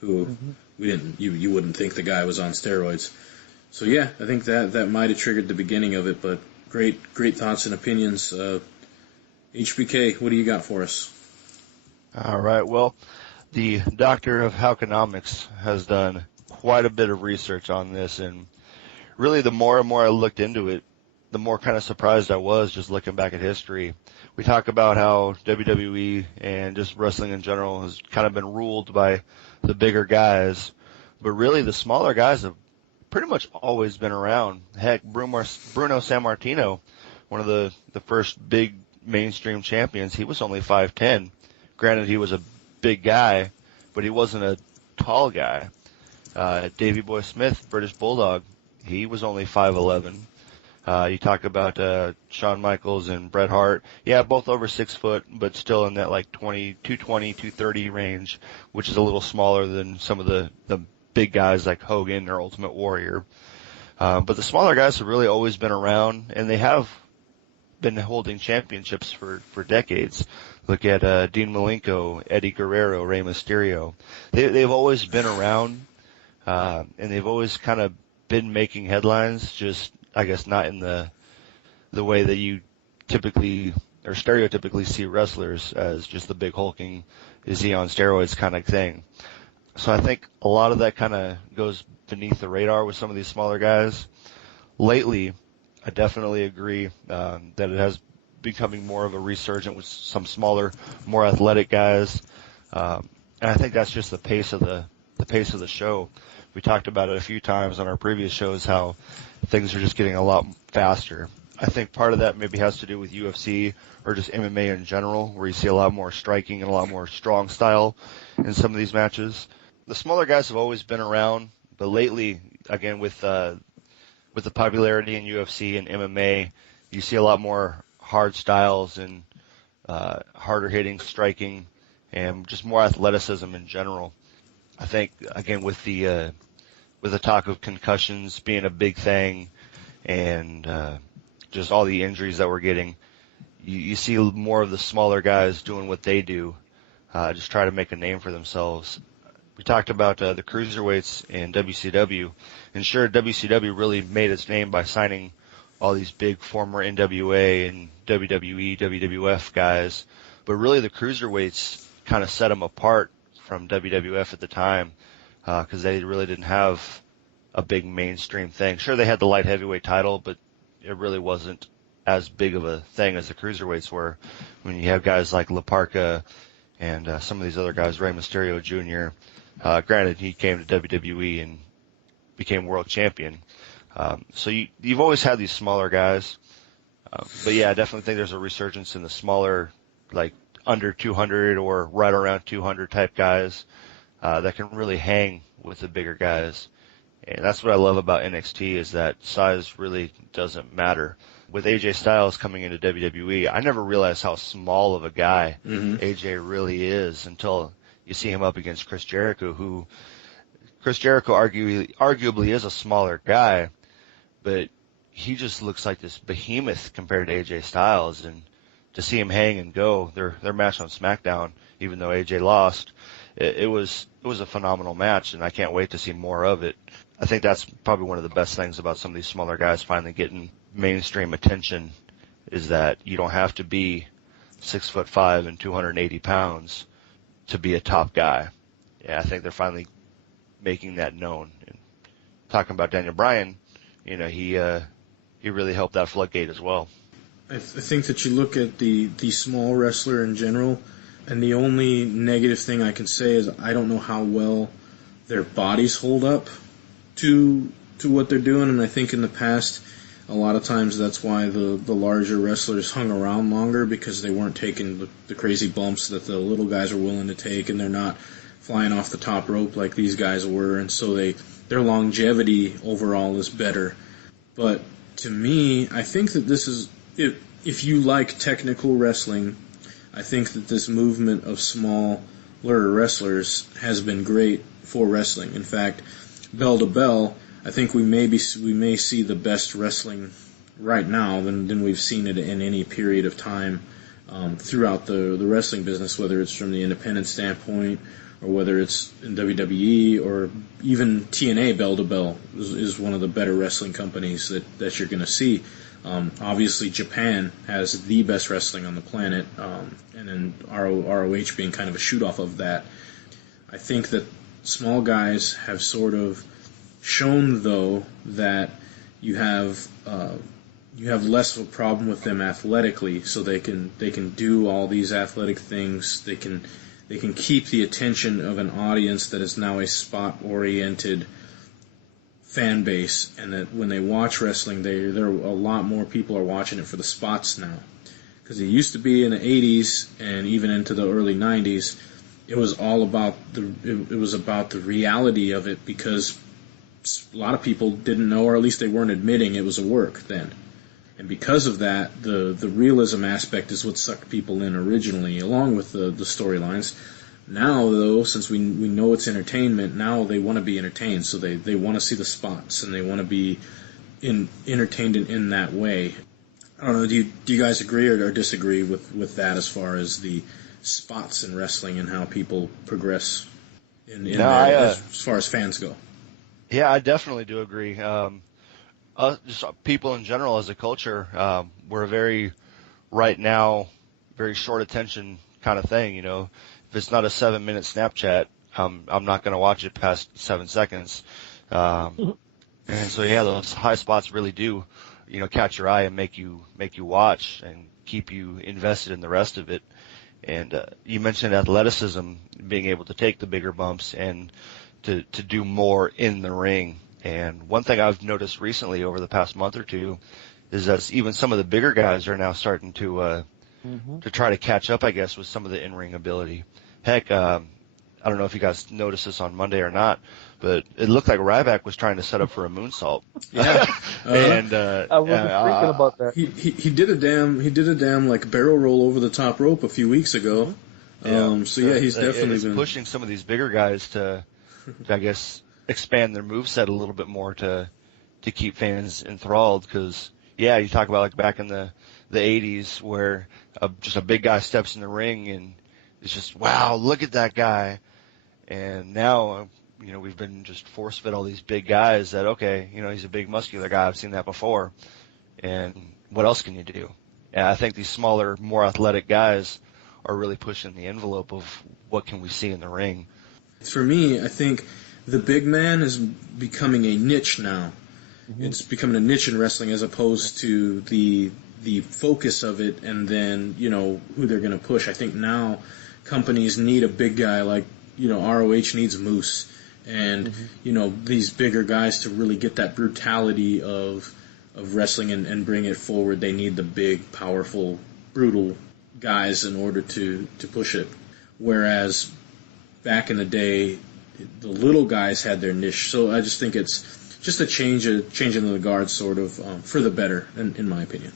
who you wouldn't think the guy was on steroids. So yeah, I think that might have triggered the beginning of it, but great thoughts and opinions. HBK, what do you got for us? All right, well, the Doctor of Howconomics has done quite a bit of research on this, and really the more and more I looked into it, the more kind of surprised I was just looking back at history. We talk about how WWE and just wrestling in general has kind of been ruled by the bigger guys, but really the smaller guys have pretty much always been around. Heck, Bruno Sammartino, one of the first big mainstream champions, he was only 5'10". Granted, he was a big guy, but he wasn't a tall guy. Davey Boy Smith, British Bulldog, he was only 5'11". You talk about Shawn Michaels and Bret Hart. Yeah, both over 6 foot, but still in that like 220, 230 range, which is a little smaller than some of the big guys like Hogan or Ultimate Warrior. But the smaller guys have really always been around, and they have been holding championships for decades. Look at Dean Malenko, Eddie Guerrero, Rey Mysterio. They've always been around, and they've always kind of been making headlines, just I guess not in the way that you typically or stereotypically see wrestlers as just the big hulking, is he on steroids kind of thing. So I think a lot of that kind of goes beneath the radar with some of these smaller guys. Lately, I definitely agree that it has becoming more of a resurgence with some smaller, more athletic guys, and I think that's just the pace of the show. We talked about it a few times on our previous shows, how things are just getting a lot faster. I think part of that maybe has to do with UFC or just MMA in general, where you see a lot more striking and a lot more strong style in some of these matches. The smaller guys have always been around, but lately, again, with the popularity in UFC and MMA, you see a lot more hard styles and harder hitting, striking, and just more athleticism in general. I think again with the talk of concussions being a big thing, and just all the injuries that we're getting, you see more of the smaller guys doing what they do, just try to make a name for themselves. We talked about the cruiserweights in WCW, and sure, WCW really made its name by signing all these big former NWA and WWE, WWF guys, but really the cruiserweights kind of set them apart from WWF at the time, because they really didn't have a big mainstream thing. Sure, they had the light heavyweight title, but it really wasn't as big of a thing as the cruiserweights were. When you have guys like La Parka and some of these other guys, Rey Mysterio Jr., granted, he came to WWE and became world champion. So you've always had these smaller guys. But yeah, I definitely think there's a resurgence in the smaller, like under 200 or right around 200 type guys that can really hang with the bigger guys. And that's what I love about NXT, is that size really doesn't matter. With AJ Styles coming into WWE, I never realized how small of a guy AJ really is until you see him up against Chris Jericho, who Chris Jericho arguably is a smaller guy, but he just looks like this behemoth compared to AJ Styles. And to see him hang and go, their match on SmackDown, even though AJ lost, it was a phenomenal match, and I can't wait to see more of it. I think that's probably one of the best things about some of these smaller guys finally getting mainstream attention, is that you don't have to be 6'5" and 280 pounds to be a top guy. Yeah, I think they're finally making that known. And talking about Daniel Bryan, he really helped that floodgate as well. I think that you look at the small wrestler in general, and the only negative thing I can say is I don't know how well their bodies hold up to what they're doing, and I think in the past, a lot of times that's why the larger wrestlers hung around longer, because they weren't taking the crazy bumps that the little guys are willing to take, and they're not flying off the top rope like these guys were, and so their longevity overall is better. But to me, I think that this is, if you like technical wrestling, I think that this movement of smaller wrestlers has been great for wrestling. In fact, bell to bell, I think we may see the best wrestling right now than we've seen it in any period of time throughout the wrestling business, whether it's from the independent standpoint or whether it's in WWE or even TNA. Bell to bell is one of the better wrestling companies that you're going to see. Obviously, Japan has the best wrestling on the planet, and then ROH being kind of a shoot-off of that. I think that small guys have sort of shown, though, that you have less of a problem with them athletically, so they can do all these athletic things. They can keep the attention of an audience that is now a spot-oriented fan base, and that when they watch wrestling, there are a lot more people are watching it for the spots now. Because it used to be in the 80s and even into the early 90s, it was all about the reality of it, because a lot of people didn't know, or at least they weren't admitting it was a work then. And because of that, the realism aspect is what sucked people in originally, along with the storylines. Now, though, since we know it's entertainment, now they want to be entertained, so they want to see the spots, and they want to be entertained in that way. I don't know, do you guys agree or disagree with that as far as the spots in wrestling and how people progress as far as fans go? Yeah, I definitely do agree. Just people in general as a culture, we're right now, very short attention kind of thing, If it's not a 7-minute Snapchat, I'm not going to watch it past 7 seconds. And so, yeah, those high spots really do, catch your eye and make you watch and keep you invested in the rest of it. And you mentioned athleticism, being able to take the bigger bumps and to do more in the ring. And one thing I've noticed recently over the past month or two is that even some of the bigger guys are now starting to try to catch up, I guess, with some of the in-ring ability. Heck, I I don't know if you guys noticed this on Monday or not, but it looked like Ryback was trying to set up for a moonsault. Yeah. And I wasn't thinking about that. He did a damn like barrel roll over the top rope a few weeks ago. So yeah, he's definitely been pushing some of these bigger guys to I guess, expand their moveset a little bit more to keep fans enthralled. Because yeah, you talk about like back in the 80s where just a big guy steps in the ring and it's just, wow, look at that guy. And now, we've been just force-fed all these big guys that, okay, he's a big muscular guy. I've seen that before. And what else can you do? And I think these smaller, more athletic guys are really pushing the envelope of what can we see in the ring. For me, I think the big man is becoming a niche now. Mm-hmm. It's becoming a niche in wrestling as opposed to the focus of it and then, who they're going to push. I think now companies need a big guy like, ROH needs Moose and, these bigger guys to really get that brutality of wrestling and bring it forward. They need the big, powerful, brutal guys in order to push it. Whereas back in the day, the little guys had their niche. So I just think it's just a change in the guard, sort of, for the better, in my opinion.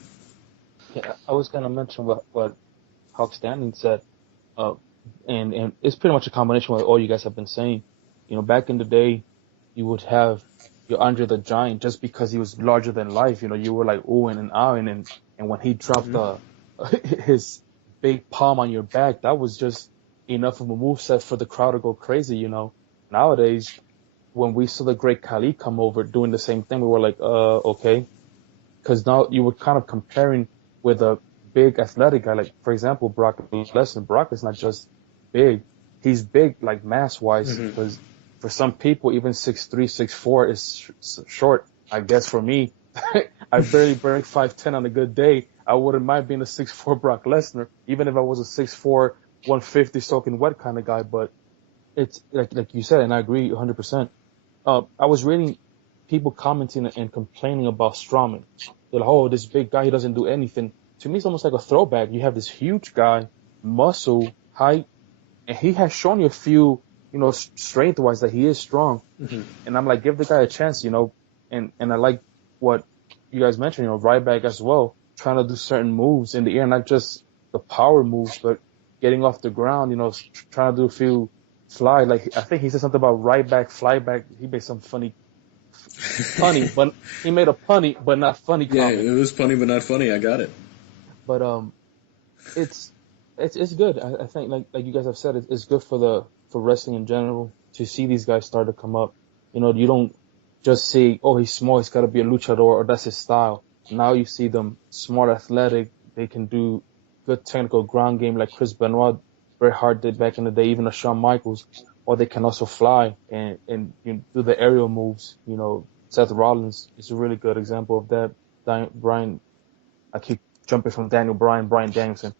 Yeah, I was going to mention what Hawk Standing said, and it's pretty much a combination of what all you guys have been saying. Back in the day, you would have your Andre the Giant just because he was larger than life. You were like oohing and ahhing, and when he dropped his big palm on your back, that was just enough of a moveset for the crowd to go crazy. Nowadays, when we saw the Great Khali come over doing the same thing, we were like, okay, because now you were kind of comparing with a big athletic guy, like, for example, Brock Lesnar. Brock is not just big. He's big, like, mass-wise, because for some people, even 6'3", 6'4" is short. I guess for me, I barely break 5'10" on a good day. I wouldn't mind being a 6'4" Brock Lesnar, even if I was a 6'4", 150 soaking wet kind of guy. But it's, like you said, and I agree 100%. I was reading people commenting and complaining about Strowman. They're like, oh, this big guy, he doesn't do anything. To me, it's almost like a throwback. You have this huge guy, muscle, height, and he has shown you a few, strength-wise that he is strong. Mm-hmm. And I'm like, give the guy a chance, and I like what you guys mentioned, Ryback as well, trying to do certain moves in the air, not just the power moves, but getting off the ground, trying to do a few fly. Like, I think he said something about Ryback, flyback. He made some funny but he made a punny, but not funny comment. Yeah, it was punny, but not funny. I got it. But it's good. I think like you guys have said, it's good for wrestling in general to see these guys start to come up. You don't just say, oh, he's small, he's got to be a luchador, or that's his style. Now you see them smart, athletic. They can do good technical ground game like Chris Benoit, Bret Hart did back in the day, even a Shawn Michaels. Or they can also fly and do the aerial moves. Seth Rollins is a really good example of that. Brian, I keep jumping from Daniel Bryan, Brian Danielson.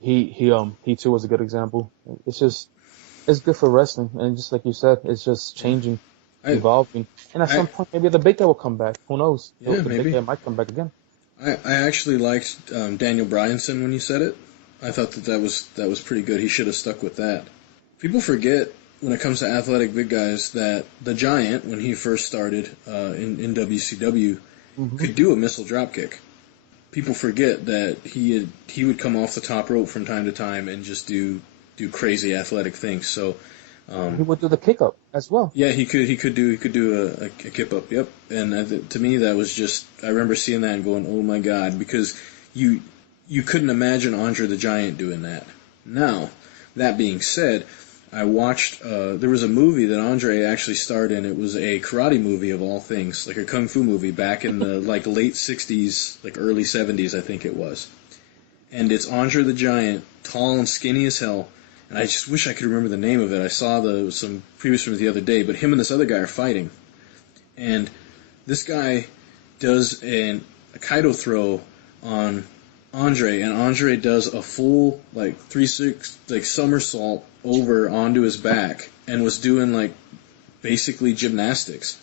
He too was a good example. It's good for wrestling, and just like you said, it's just changing, evolving, and at some point maybe the big guy will come back. Who knows? Yeah, the maybe. big guy might come back again. I actually liked Daniel Bryanson when you said it. I thought that was pretty good. He should have stuck with that. People forget when it comes to athletic big guys that the Giant, when he first started in WCW, could do a missile dropkick. People forget that he would come off the top rope from time to time and just do crazy athletic things. So he would do the kick up as well. Yeah, he could do a kick up. Yep. And to me, that was just, I remember seeing that and going, oh my God, because you couldn't imagine Andre the Giant doing that. Now, that being said, I watched, there was a movie that Andre actually starred in. It was a karate movie of all things, like a kung fu movie back in the late 60s, early 70s, I think it was. And it's Andre the Giant, tall and skinny as hell. And I just wish I could remember the name of it. I saw some previews from it the other day, but him and this other guy are fighting. And this guy does a Kaido throw on Andre, and Andre does a full 3-6 somersault over onto his back and was doing basically gymnastics.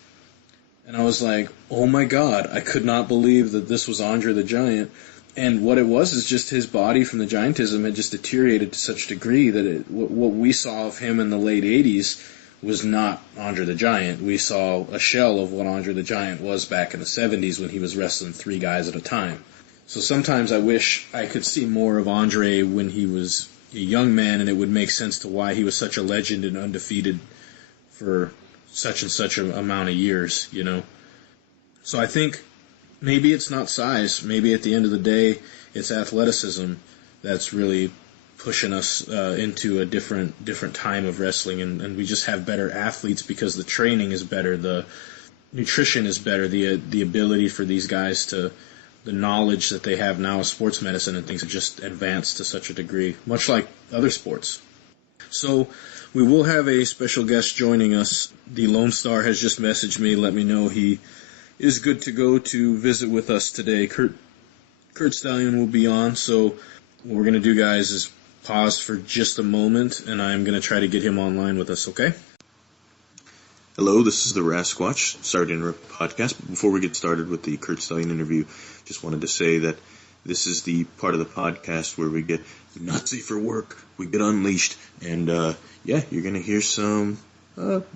And I was like, oh my God, I could not believe that this was Andre the Giant And what it was is just his body from the giantism had just deteriorated to such a degree that what we saw of him in the late 80s was not Andre the Giant. We saw a shell of what Andre the Giant was back in the 70s when he was wrestling 3 guys at a time. So sometimes I wish I could see more of Andre when he was a young man, and it would make sense to why he was such a legend and undefeated for such and such an amount of years, you know. So I think maybe it's not size. Maybe at the end of the day, it's athleticism that's really pushing us into a different time of wrestling, and we just have better athletes because the training is better, the nutrition is better, the ability for these guys to, the knowledge that they have now of sports medicine and things have just advanced to such a degree, much like other sports. So we will have a special guest joining us. The Lone Star has just messaged me, let me know he is good to go to visit with us today. Curt Stallion will be on, so what we're going to do, guys, is pause for just a moment, and I'm going to try to get him online with us, okay? Hello, this is the Rasquatch, Sorry to Interrupt podcast. But before we get started with the Curt Stallion interview, just wanted to say that this is the part of the podcast where we get not safe for work, we get unleashed, and you're going to hear some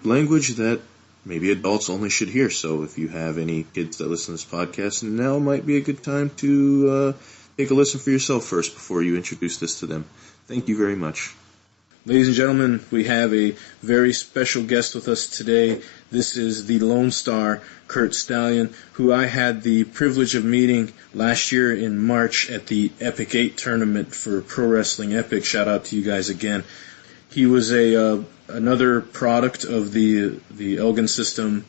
language that maybe adults only should hear. So if you have any kids that listen to this podcast, now might be a good time to take a listen for yourself first before you introduce this to them. Thank you very much. Ladies and gentlemen, we have a very special guest with us today. This is the Lone Star, Curt Stallion, who I had the privilege of meeting last year in March at the Epic 8 tournament for Pro Wrestling Epic. Shout out to you guys again. He was another product of the Elgin system.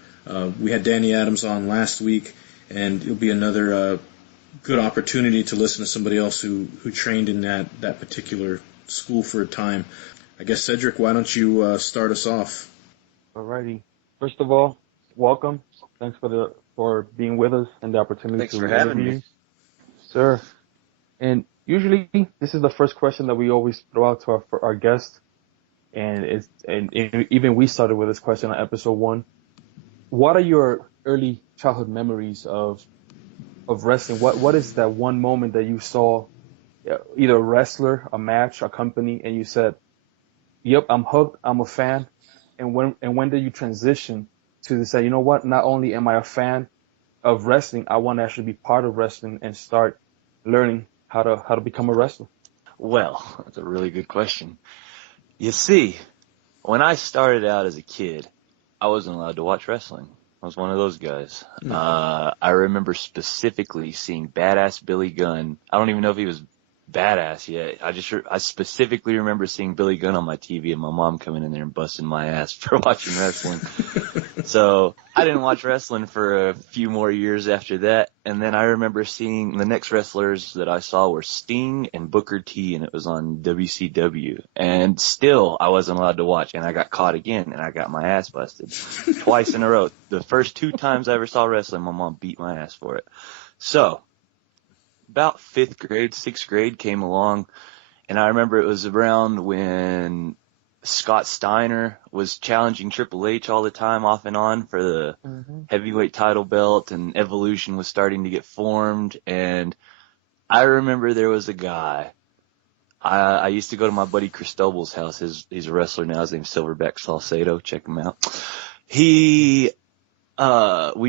We had Danny Adams on last week, and it'll be another good opportunity to listen to somebody else who trained in that particular school for a time. I guess, Cedric, why don't you start us off? Alrighty. First of all, welcome. Thanks for being with us and the opportunity Thanks to for having interview me. you. Sir. And usually this is the first question that we always throw out to our guests. And even we started with this question on episode 1. What are your early childhood memories of wrestling? What is that one moment that you saw either a wrestler, a match, a company, and you said, yep, I'm hooked, I'm a fan? And when did you transition to say, you know what, not only am I a fan of wrestling, I want to actually be part of wrestling and start learning how to become a wrestler? Well, that's a really good question. You see, when I started out as a kid, I wasn't allowed to watch wrestling. I was one of those guys. I remember specifically seeing Badass Billy Gunn. I don't even know if he was badass yet. I specifically remember seeing Billy Gunn on my TV and my mom coming in there and busting my ass for watching wrestling. So I didn't watch wrestling for a few more years after that. And then I remember seeing the next wrestlers that I saw were Sting and Booker T, and it was on WCW. And still I wasn't allowed to watch, and I got caught again and I got my ass busted twice in a row. The first 2 times I ever saw wrestling, my mom beat my ass for it. So about 5th grade, 6th grade came along, and I remember it was around when Scott Steiner was challenging Triple H all the time, off and on, for the heavyweight title belt, and Evolution was starting to get formed. And I remember there was a guy. I used to go to my buddy Cristobal's house. He's a wrestler now. His name's Silverback Salcedo. Check him out. We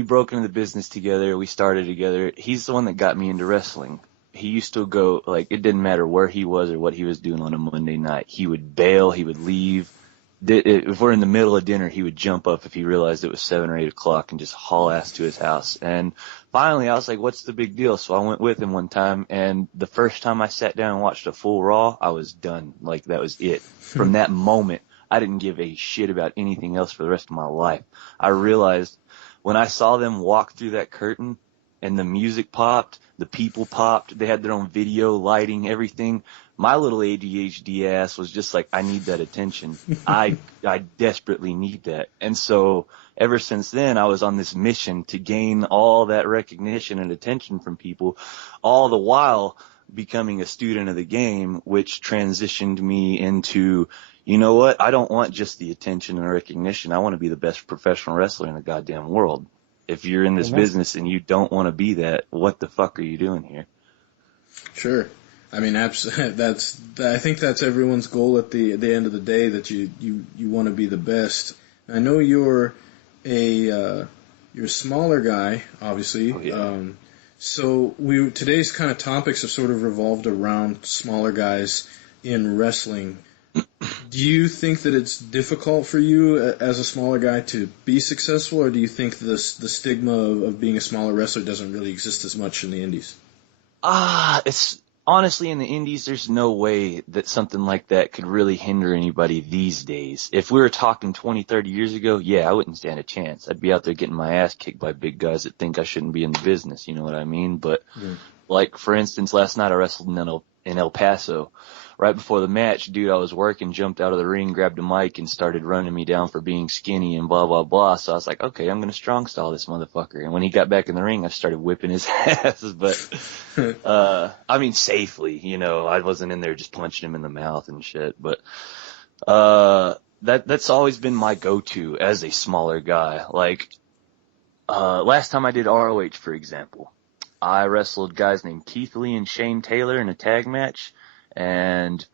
broke into the business together. We started together. He's the one that got me into wrestling. He used to go, like, it didn't matter where he was or what he was doing on a Monday night. He would bail. He would leave. If we're in the middle of dinner, he would jump up if he realized it was 7 or 8 o'clock and just haul ass to his house. And finally, I was like, what's the big deal? So I went with him one time, and the first time I sat down and watched a full Raw, I was done. Like, that was it. From that moment, I didn't give a shit about anything else for the rest of my life. I realized when I saw them walk through that curtain and the music popped, the people popped, they had their own video, lighting, everything, my little ADHD ass was just like, I need that attention. I desperately need that. And so ever since then, I was on this mission to gain all that recognition and attention from people, all the while becoming a student of the game, which transitioned me into, you know what, I don't want just the attention and recognition. I want to be the best professional wrestler in the goddamn world. If you're in this business and you don't want to be that, what the fuck are you doing here? Sure. I mean, I think that's everyone's goal at the end of the day, that you want to be the best. I know you're a smaller guy, obviously. Oh, yeah. So today's kind of topics have sort of revolved around smaller guys in wrestling. Do you think that it's difficult for you as a smaller guy to be successful, or do you think the stigma of being a smaller wrestler doesn't really exist as much in the indies? It's honestly, in the indies, there's no way that something like that could really hinder anybody these days. If we were talking 20, 30 years ago, yeah, I wouldn't stand a chance. I'd be out there getting my ass kicked by big guys that think I shouldn't be in the business, you know what I mean? But, like, for instance, last night I wrestled in El Paso. Right before the match, dude I was working jumped out of the ring, grabbed a mic, and started running me down for being skinny and blah, blah, blah. So I was like, okay, I'm going to strong style this motherfucker. And when he got back in the ring, I started whipping his ass. But, I mean, safely, you know, I wasn't in there just punching him in the mouth and shit. But, that's always been my go-to as a smaller guy. Like, last time I did ROH, for example, I wrestled guys named Keith Lee and Shane Taylor in a tag match. And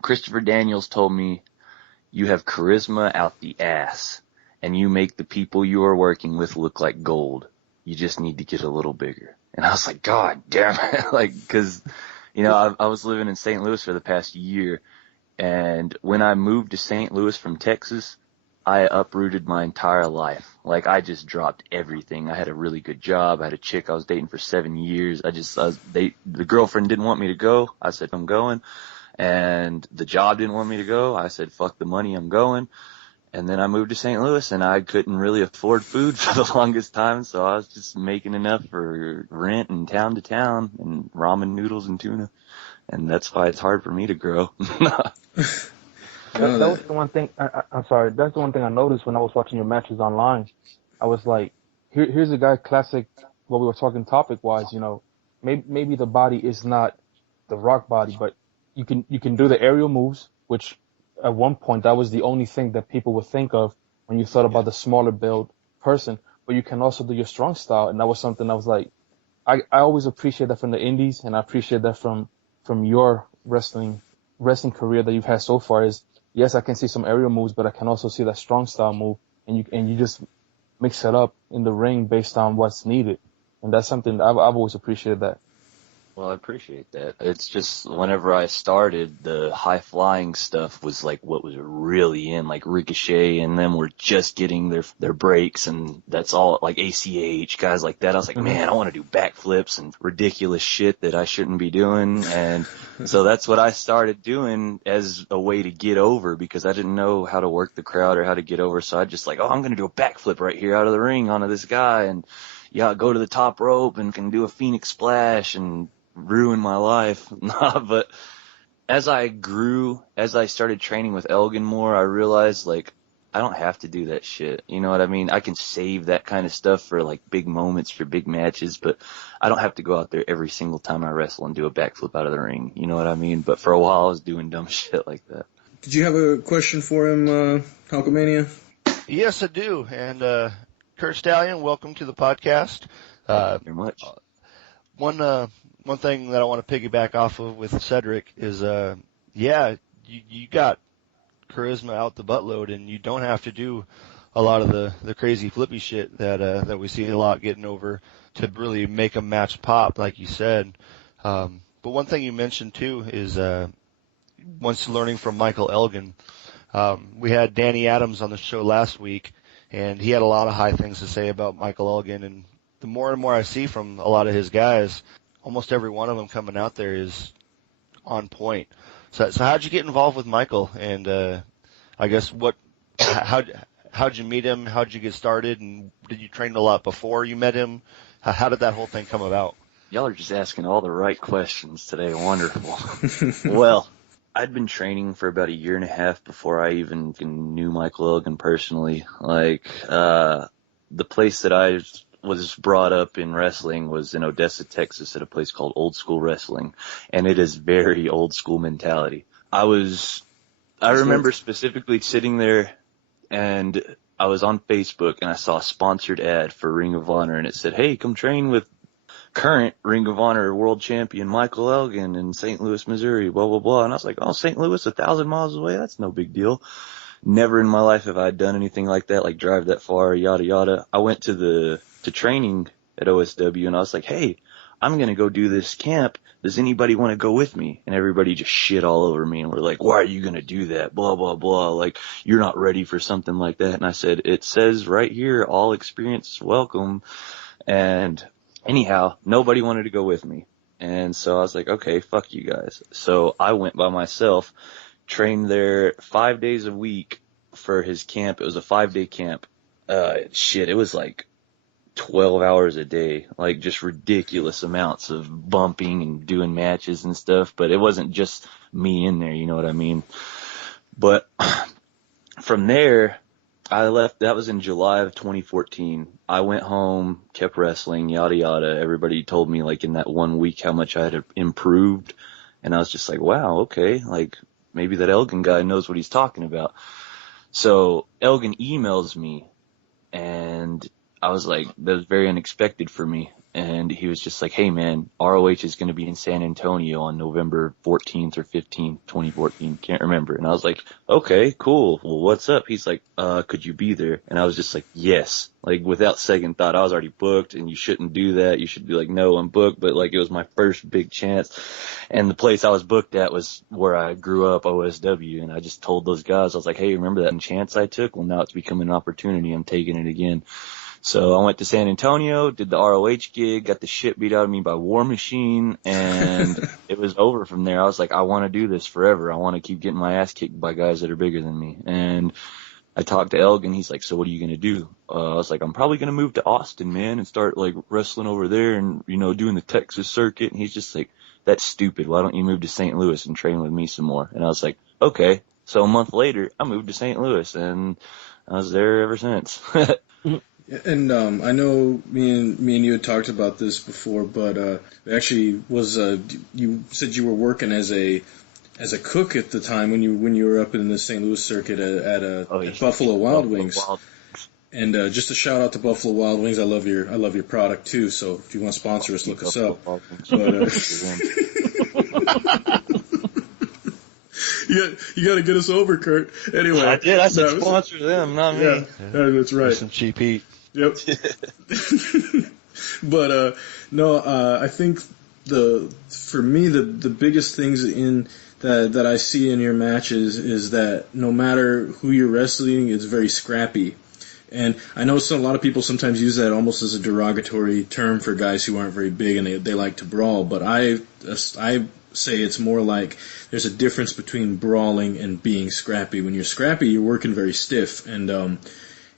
Christopher Daniels told me, you have charisma out the ass, and you make the people you are working with look like gold. You just need to get a little bigger. And I was like, God damn it. Like, cause, you know, I was living in St. Louis for the past year. And when I moved to St. Louis from Texas, I uprooted my entire life. Like, I just dropped everything. I had a really good job. I had a chick I was dating for 7 years. The girlfriend didn't want me to go. I said, I'm going. And the job didn't want me to go. I said, fuck the money, I'm going. And then I moved to St. Louis, and I couldn't really afford food for the longest time. So I was just making enough for rent and town to town and ramen noodles and tuna. And that's why it's hard for me to grow. That was the one thing. I'm sorry. That's the one thing I noticed when I was watching your matches online. I was like, here's a guy, classic. What we were talking topic wise, you know, maybe the body is not the Rock body, but you can do the aerial moves, which at one point that was the only thing that people would think of when you thought about the smaller build person. But you can also do your strong style, and that was something I was like, I always appreciate that from the indies, and I appreciate that from your wrestling career that you've had so far. Is yes, I can see some aerial moves, but I can also see that strong style move, and you just mix it up in the ring based on what's needed, and that's something I've always appreciated that. Well, I appreciate that. It's just whenever I started, the high flying stuff was like what was really in, like Ricochet and them were just getting their breaks, and that's all, like ACH, guys like that. I was like, man, I want to do backflips and ridiculous shit that I shouldn't be doing. And so that's what I started doing as a way to get over, because I didn't know how to work the crowd or how to get over. So I just like, oh, I'm going to do a backflip right here out of the ring onto this guy, and yeah, go to the top rope and can do a Phoenix splash and ruin my life. But as I grew, as I started training with Elgin more, I realized, like, I don't have to do that shit. You know what I mean? I can save that kind of stuff for, like, big moments, for big matches, but I don't have to go out there every single time I wrestle and do a backflip out of the ring. You know what I mean? But for a while, I was doing dumb shit like that. Did you have a question for him, Hulkamania? Yes, I do. And Curt Stallion, welcome to the podcast. Thank you very much. One thing that I want to piggyback off of with Cedric is, you got charisma out the buttload, and you don't have to do a lot of the crazy flippy shit that we see a lot getting over to really make a match pop, like you said. But one thing you mentioned too is, once learning from Michael Elgin, we had Danny Adams on the show last week, and he had a lot of high things to say about Michael Elgin, and the more and more I see from a lot of his guys, almost every one of them coming out there is on point. So how'd you get involved with Michael? And I guess how'd you meet him? How'd you get started? And did you train a lot before you met him? How did that whole thing come about? Y'all are just asking all the right questions today. Wonderful. Well, I'd been training for about 1.5 years before I even knew Michael Elgin personally. Like, the place that I was brought up in wrestling was in Odessa, Texas, at a place called Old School Wrestling, and it is very old school mentality. I remember specifically sitting there, and I was on Facebook, and I saw a sponsored ad for Ring of Honor, and it said, hey, come train with current Ring of Honor world champion Michael Elgin in St. Louis, Missouri, blah, blah, blah. And I was like, oh, St. Louis, 1,000 miles away? That's no big deal. Never in my life have I done anything like that, like drive that far, yada, yada. I went to training at OSW, and I was like, hey, I'm going to go do this camp. Does anybody want to go with me? And everybody just shit all over me and were like, why are you going to do that? Blah, blah, blah. Like, you're not ready for something like that. And I said, it says right here, all experience is welcome. And anyhow, nobody wanted to go with me. And so I was like, okay, fuck you guys. So I went by myself, trained there 5 days a week for his camp. It was a 5-day camp. It was like 12 hours a day, like just ridiculous amounts of bumping and doing matches and stuff. But it wasn't just me in there, you know what I mean? But from there, I left. That was in July of 2014. I went home, kept wrestling, yada, yada. Everybody told me like in that 1 week how much I had improved. And I was just like, wow, okay. Like maybe that Elgin guy knows what he's talking about. So Elgin emails me, and I was like, that was very unexpected for me. And he was just like, hey man, ROH is going to be in San Antonio on November 14th or 15th, 2014. Can't remember. And I was like, okay, cool. Well, what's up? He's like, could you be there? And I was just like, yes. Like without second thought, I was already booked, and you shouldn't do that. You should be like, no, I'm booked. But like it was my first big chance. And the place I was booked at was where I grew up, OSW. And I just told those guys, I was like, hey, remember that chance I took? Well, now it's become an opportunity. I'm taking it again. So I went to San Antonio, did the ROH gig, got the shit beat out of me by War Machine, and it was over from there. I was like, I want to do this forever. I want to keep getting my ass kicked by guys that are bigger than me. And I talked to Elgin. He's like, so what are you going to do? I was like, I'm probably going to move to Austin, man, and start like wrestling over there and, you know, doing the Texas circuit. And he's just like, that's stupid. Why don't you move to St. Louis and train with me some more? And I was like, okay. So a month later, I moved to St. Louis, and I was there ever since. And I know me and you had talked about this before, but it actually was you said you were working as a cook at the time when you were up in the St. Louis circuit at Buffalo Wild Wings. And just a shout out to Buffalo Wild Wings. I love your product too. So if you want to sponsor us, look us up. But, you got to get us over, Curt. Anyway, I did. I said sponsor them, not me. Yeah, that's right. Some cheap heat. Yep. But I think for me the biggest things in that I see in your matches is that no matter who you're wrestling, it's very scrappy. And I know a lot of people sometimes use that almost as a derogatory term for guys who aren't very big and they like to brawl. But I say it's more like there's a difference between brawling and being scrappy. When you're scrappy, you're working very stiff, and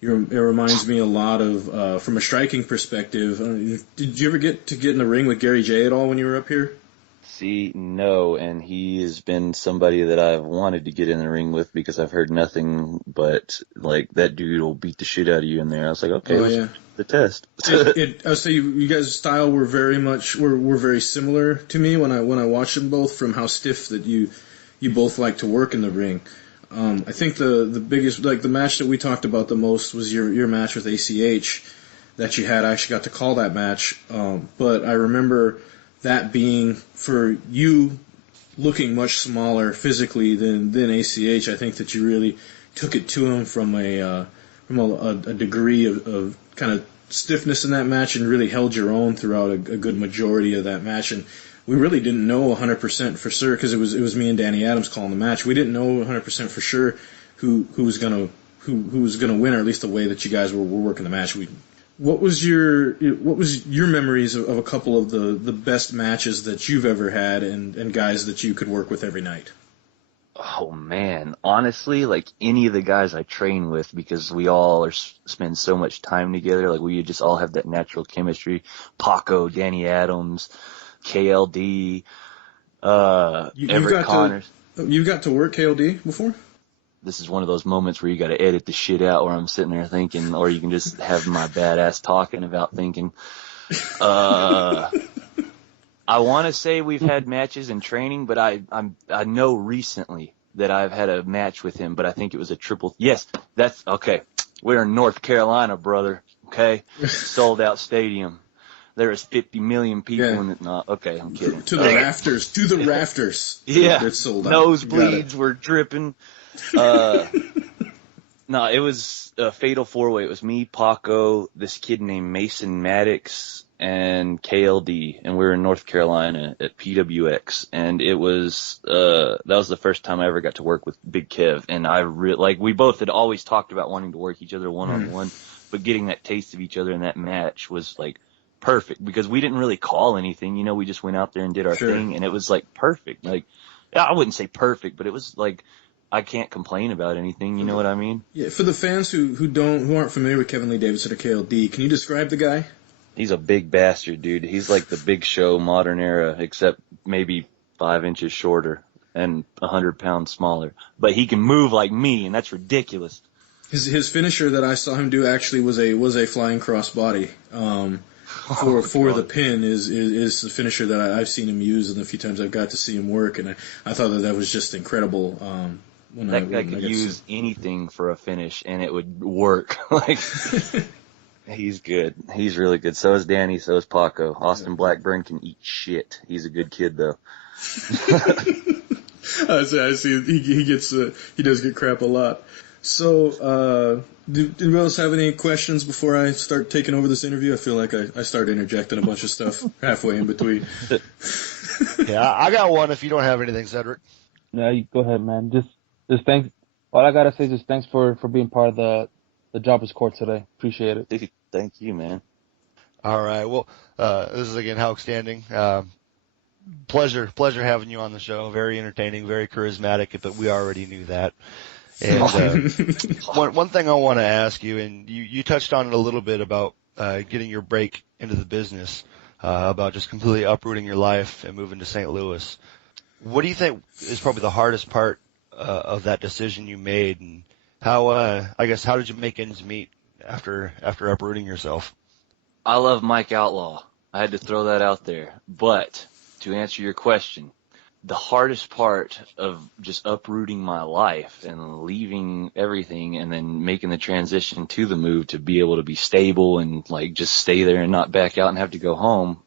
it reminds me a lot of from a striking perspective. Did you ever get in the ring with Gary J at all when you were up here? See, no, and he has been somebody that I've wanted to get in the ring with because I've heard nothing but like that dude will beat the shit out of you in there. I was like, okay, the test. I would say you guys' style were very similar to me when I watched them both, from how stiff that you both like to work in the ring. I think the biggest, like the match that we talked about the most was your match with ACH that you had. I actually got to call that match, but I remember that being for you looking much smaller physically than ACH. I think that you really took it to him from a degree of kind of stiffness in that match and really held your own throughout a good majority of that match. And we really didn't know 100% for sure because it was me and Danny Adams calling the match. We didn't know 100% for sure who was gonna win, or at least the way that you guys were working the match. What was your memories of a couple of the best matches that you've ever had and guys that you could work with every night? Oh man, honestly, like any of the guys I train with, because we all spend so much time together, like we just all have that natural chemistry. Paco, Danny Adams, KLD, Everett Connors. You've got to work KLD before? This is one of those moments where you got to edit the shit out where I'm sitting there thinking, or you can just have my badass talking about thinking. I want to say we've had matches in training, but I know recently that I've had a match with him, but I think it was a triple. Yes, that's okay. We're in North Carolina, brother. Okay, sold out stadium. there was 50 million people in it. No, okay, I'm kidding. To the rafters. To the rafters. Yeah. It's sold out. Nosebleeds were dripping. No, it was a fatal four-way. It was me, Paco, this kid named Mason Maddox, and KLD, and we were in North Carolina at PWX, and it was that was the first time I ever got to work with Big Kev, and we both had always talked about wanting to work each other one-on-one, but getting that taste of each other in that match was like perfect, because we didn't really call anything, we just went out there and did our thing, and it was like perfect. Like, I wouldn't say perfect, but it was like, I can't complain about anything, you know what I mean? Yeah, for the fans who aren't familiar with Kevin Lee Davidson or KLD, can you describe the guy? He's a big bastard, dude. He's like the Big Show modern era, except maybe 5 inches shorter and 100 pounds smaller. But he can move like me, and that's ridiculous. His finisher that I saw him do actually was a flying crossbody. For the pin is the finisher that I've seen him use, and the few times I've got to see him work, and I thought that was just incredible. That guy could use anything for a finish, and it would work. Like, he's good. He's really good. So is Danny. So is Paco. Austin Blackburn can eat shit. He's a good kid, though. I see. He does get crap a lot. So, do you else have any questions before I start taking over this interview? I feel like I started interjecting a bunch of stuff halfway in between. Yeah, I got one if you don't have anything, Cedric. Yeah, you go ahead, man. Just thanks. All I gotta say is just thanks for being part of the Jobbers Court today. Appreciate it. Thank you, man. All right. Well, this is again outstanding. Pleasure having you on the show. Very entertaining, very charismatic, but we already knew that. And one thing I want to ask you, and you touched on it a little bit about getting your break into the business, about just completely uprooting your life and moving to St. Louis. What do you think is probably the hardest part of that decision you made, and how did you make ends meet after uprooting yourself? I love Mike Outlaw. I had to throw that out there. But to answer your question, the hardest part of just uprooting my life and leaving everything and then making the transition to the move to be able to be stable and like just stay there and not back out and have to go home,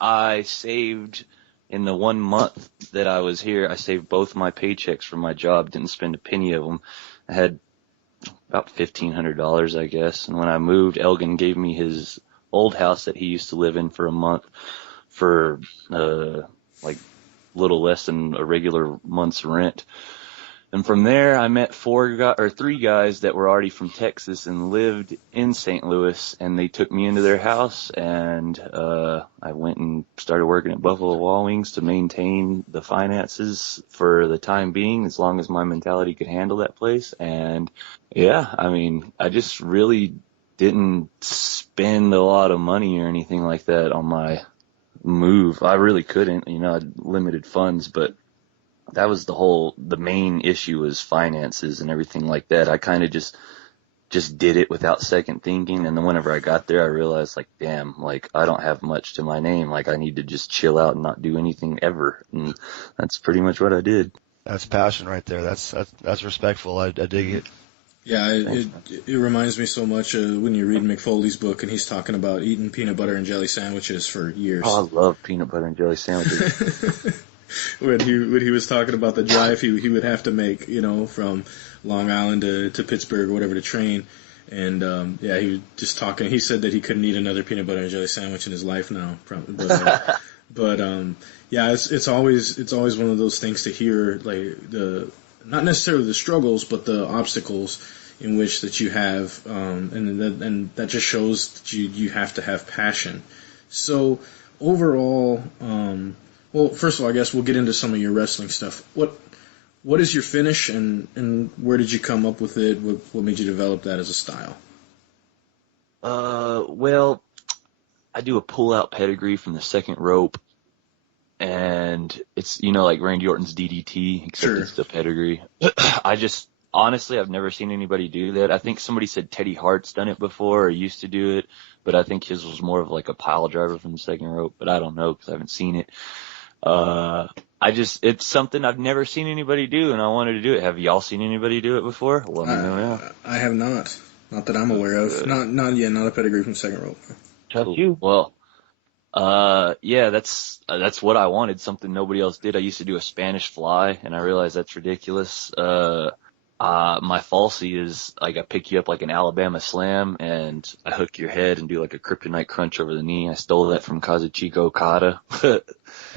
I saved in the 1 month that I was here, I saved both my paychecks from my job, didn't spend a penny of them. I had about $1,500, I guess. And when I moved, Elgin gave me his old house that he used to live in for a month for like little less than a regular month's rent. And from there, I met 3 guys that were already from Texas and lived in St. Louis, and they took me into their house, and I went and started working at Buffalo Wild Wings to maintain the finances for the time being, as long as my mentality could handle that place. And yeah, I mean, I just really didn't spend a lot of money or anything like that on my move. I really couldn't, I had limited funds, but that was the main issue was finances and everything like that. I kind of just did it without second thinking. And then whenever I got there, I realized like, damn, like I don't have much to my name. Like I need to just chill out and not do anything ever. And that's pretty much what I did. That's passion right there. That's respectful. I dig it. Yeah, it reminds me so much when you read McFoley's book and he's talking about eating peanut butter and jelly sandwiches for years. Oh, I love peanut butter and jelly sandwiches. when he was talking about the drive he would have to make, from Long Island to Pittsburgh or whatever to train. And he was just talking. He said that he couldn't eat another peanut butter and jelly sandwich in his life now. Probably, but it's always one of those things to hear, like not necessarily the struggles, but the obstacles in which that you have, and that just shows that you have to have passion. So overall, well, first of all, I guess we'll get into some of your wrestling stuff. What is your finish, and where did you come up with it? What made you develop that as a style? Well, I do a pull-out pedigree from the second rope, and it's, like Randy Orton's DDT, except It's the pedigree. Honestly, I've never seen anybody do that. I think somebody said Teddy Hart's done it before or used to do it, but I think his was more of like a pile driver from the second rope, but I don't know because I haven't seen it. It's something I've never seen anybody do, and I wanted to do it. Have y'all seen anybody do it before? Let me know now. I have not. Not that I'm aware of. Not a pedigree from second rope. Just you. Well, Yeah, that's what I wanted, something nobody else did. I used to do a Spanish fly, and I realized that's ridiculous. My falsie is like I pick you up like an Alabama slam, and I hook your head and do like a kryptonite crunch over the knee. I stole that from Kazuchika Okada.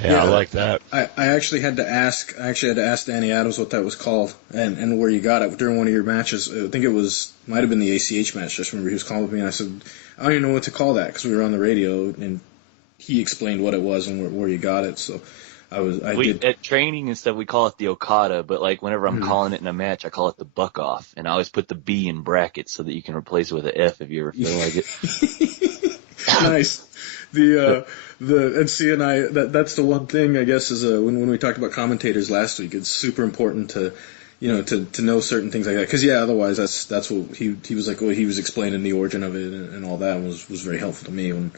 Yeah, I like that. I actually had to ask Danny Adams what that was called and where you got it during one of your matches. I think might have been the ACH match. Just remember he was calling with me, and I said, I don't even know what to call that because we were on the radio, and he explained what it was and where you got it. So at training and stuff, we call it the Okada, but like whenever I'm calling it in a match, I call it the buck off, and I always put the B in brackets so that you can replace it with an F if you ever feel like it. Nice. That's the one thing I guess is when we talked about commentators last week, it's super important to know certain things like that, because otherwise that's what he was like. Well, he was explaining the origin of it and all that was very helpful to me when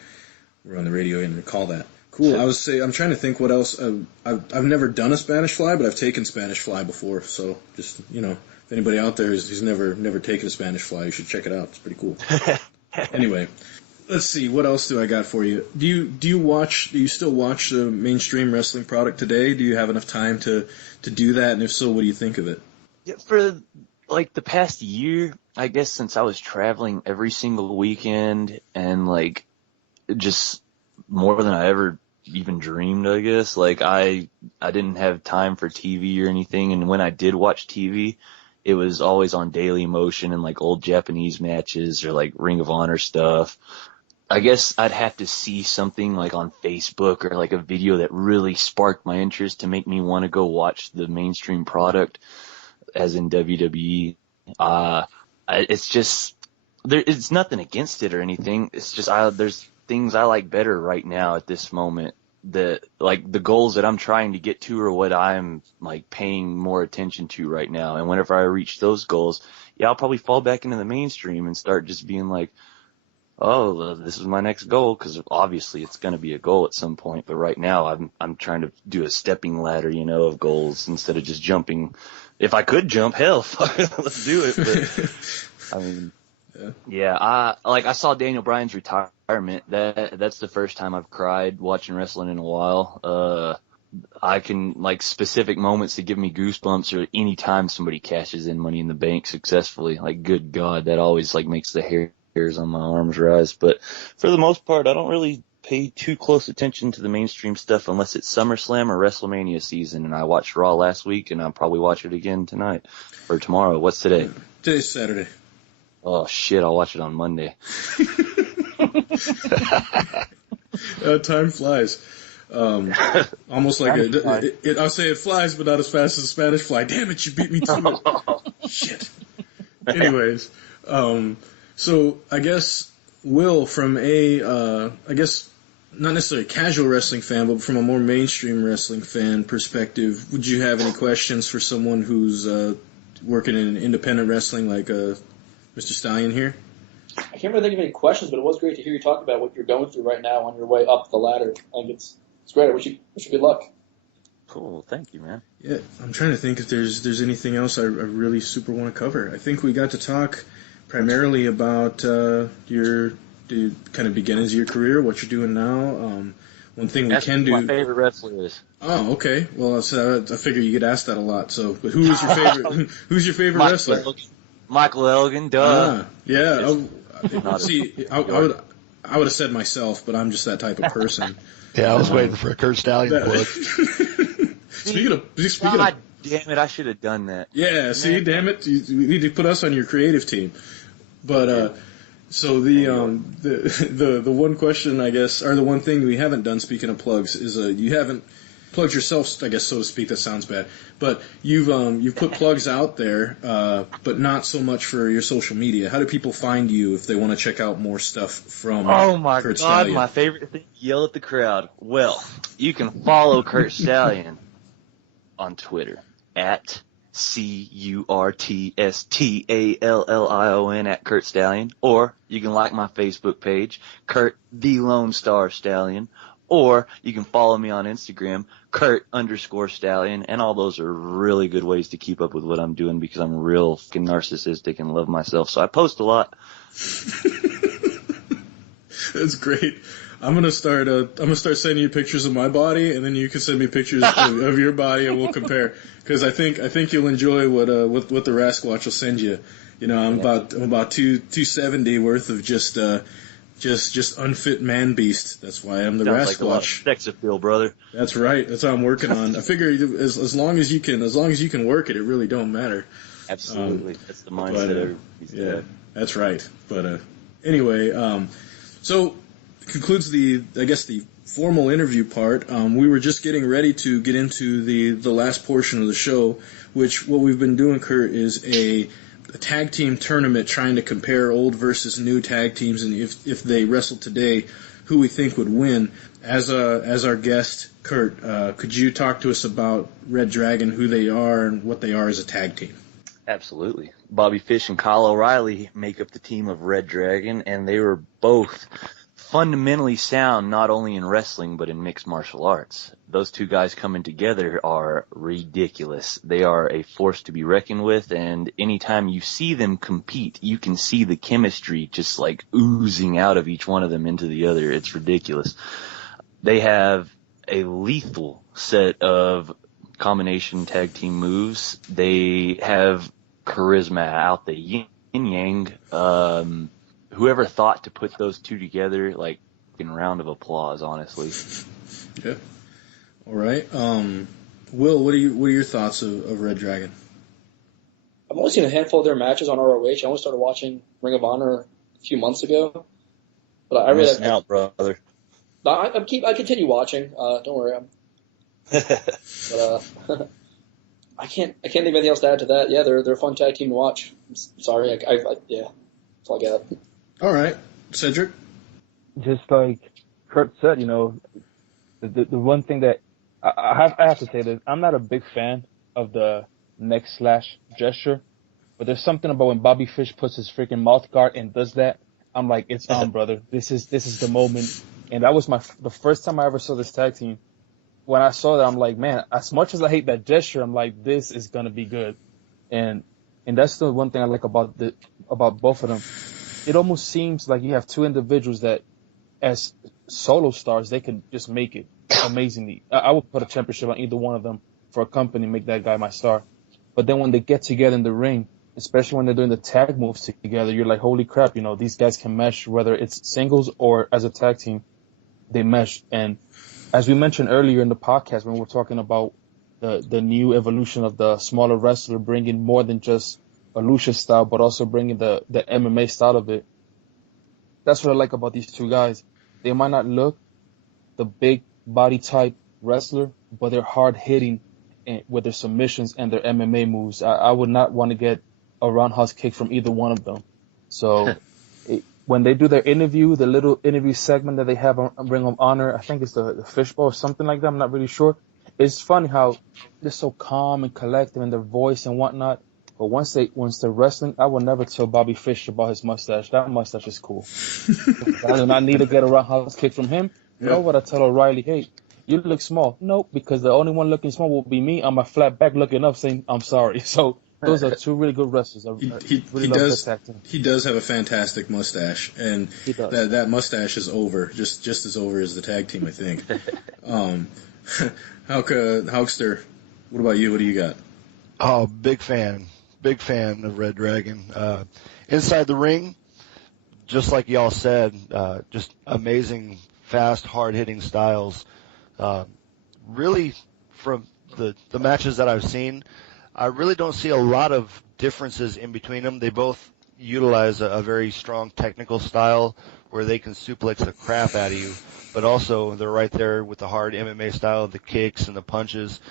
we're on the radio and recall that. Cool. I'm trying to think what else. I've never done a Spanish fly, but I've taken Spanish fly before. So just if anybody out there who's never taken a Spanish fly, you should check it out. It's pretty cool. Anyway, let's see. What else do I got for you? Do you still watch the mainstream wrestling product today? Do you have enough time to do that? And if so, what do you think of it? Yeah, for like the past year, I guess, since I was traveling every single weekend and like just more than I ever even dreamed, I guess. Like I didn't have time for TV or anything, and when I did watch TV, it was always on Daily Motion and like old Japanese matches or like Ring of Honor stuff. I guess I'd have to see something like on Facebook or like a video that really sparked my interest to make me want to go watch the mainstream product, as in WWE. It's just it's nothing against it or anything. It's just there's things I like better right now at this moment. The goals that I'm trying to get to are what I'm like paying more attention to right now. And whenever I reach those goals, I'll probably fall back into the mainstream and start just being like, oh, this is my next goal, because obviously it's going to be a goal at some point. But right now I'm trying to do a stepping ladder, of goals instead of just jumping. If I could jump, hell, let's do it. But I mean, I saw Daniel Bryan's retirement. That's the first time I've cried watching wrestling in a while. I can like specific moments that give me goosebumps, or any time somebody cashes in Money in the Bank successfully. Like, good God, that always like makes the hairs on my arms rise. But for the most part, I don't really pay too close attention to the mainstream stuff unless it's SummerSlam or WrestleMania season. And I watched Raw last week, and I'll probably watch it again tonight or tomorrow. What's today? Today's Saturday. Oh shit, I'll watch it on Monday. Time flies. Almost like I'll say it flies, but not as fast as a Spanish fly. Damn it, you beat me to it. Shit. Anyways, so I guess Will, from I guess not necessarily a casual wrestling fan, but from a more mainstream wrestling fan perspective, would you have any questions for someone who's working in independent wrestling like Mr. Stallion here? I can't really think of any questions, but it was great to hear you talk about what you're going through right now on your way up the ladder. Like it's great. I wish you good luck. Cool. Thank you, man. Yeah, I'm trying to think if there's anything else I really super want to cover. I think we got to talk primarily about the kind of beginnings of your career, what you're doing now. One thing we can do. My favorite wrestler is. Oh, okay. Well, I figure you get asked that a lot. So, but who is your favorite? Who's your favorite wrestler? Michael Elgin, duh. Yeah. See, I would have said myself, but I'm just that type of person. Yeah, I was waiting for a Curt Stallion quote. Speaking of, damn it, I should have done that. Yeah, see, damn it, you need to put us on your creative team. But so the one question, I guess, or the one thing we haven't done, speaking of plugs, is you haven't plugged yourself, I guess, so to speak. That sounds bad, but you've put plugs out there, but not so much for your social media. How do people find you if they want to check out more stuff from Oh my Curt God, Stallion? my favorite thing, yell at the crowd. Well, you can follow Curt Stallion on Twitter at CurtStallion at Curt Stallion, or you can like my Facebook page, Curt the Lone Star Stallion, or you can follow me on Instagram, Curt_Stallion, and all those are really good ways to keep up with what I'm doing because I'm real fucking narcissistic and love myself, so I post a lot. That's great. I'm gonna start sending you pictures of my body, and then you can send me pictures of your body, and we'll compare. Because I think you'll enjoy what the Rasquatch will send you. You know, I'm about 270 worth of just unfit man beast. That's why I'm the Sounds Rasquatch. like a lot of sex appeal, brother. That's right. That's what I'm working on. I figure as long as you can work it, it really don't matter. Absolutely. That's the mindset everybody's got. That's right. But anyway, so concludes the formal interview part. We were just getting ready to get into the last portion of the show, which what we've been doing, Curt, is a tag team tournament trying to compare old versus new tag teams, and if they wrestled today, who we think would win. As our guest, Curt, could you talk to us about reDRagon, who they are, and what they are as a tag team? Absolutely. Bobby Fish and Kyle O'Reilly make up the team of reDRagon, and they were both fundamentally sound not only in wrestling but in mixed martial arts. Those two guys coming together are ridiculous. They are a force to be reckoned with, and anytime you see them compete, you can see the chemistry just like oozing out of each one of them into the other. It's ridiculous. They have a lethal set of combination tag team moves. They have charisma out the yin yang. Whoever thought to put those two together, like, in round of applause, honestly. Yeah. All right. Will, what are your thoughts of reDRagon? I've only seen a handful of their matches on ROH. I only started watching Ring of Honor a few months ago. But I really missing out, brother. I continue watching. Don't worry. But I can't think of anything else to add to that. Yeah, they're a fun tag team to watch. I'm sorry, yeah, that's all I got. All right, Cedric. Just like Curt said, you know, the one thing that I have to say that I'm not a big fan of the neck slash gesture, but there's something about when Bobby Fish puts his freaking mouth guard and does that. I'm like, it's on, brother. This is the moment. And that was the first time I ever saw this tag team. When I saw that, I'm like, man, as much as I hate that gesture, I'm like, this is gonna be good. And that's the one thing I like about both of them. It almost seems like you have two individuals that, as solo stars, they can just make it amazingly. I would put a championship on either one of them for a company, make that guy my star. But then when they get together in the ring, especially when they're doing the tag moves together, you're like, holy crap, you know, these guys can mesh, whether it's singles or as a tag team, they mesh. And as we mentioned earlier in the podcast when we were talking about the new evolution of the smaller wrestler, bringing more than just a lucha style, but also bringing the MMA style of it. That's what I like about these two guys. They might not look the big body type wrestler, but they're hard hitting with their submissions and their MMA moves. I would not want to get a roundhouse kick from either one of them. So when they do their interview, the little interview segment that they have on Ring of Honor, I think it's the fishbowl or something like that. I'm not really sure. It's funny how they're so calm and collected in their voice and whatnot. But once they're wrestling, I will never tell Bobby Fish about his mustache. That mustache is cool. I do not need to get a roundhouse kick from him. Yep. Nor would I tell O'Reilly, hey, you look small. Nope, because the only one looking small will be me on my flat back looking up saying, I'm sorry. So those are two really good wrestlers. He does have a fantastic mustache, and that mustache is over, just as over as the tag team, I think. Hawkster, what about you? What do you got? Oh, big fan of reDRagon. Inside the ring, just like y'all said, just amazing, fast, hard-hitting styles. Really, from the matches that I've seen, I really don't see a lot of differences in between them. They both utilize a very strong technical style where they can suplex the crap out of you, but also they're right there with the hard MMA style, the kicks and the punches.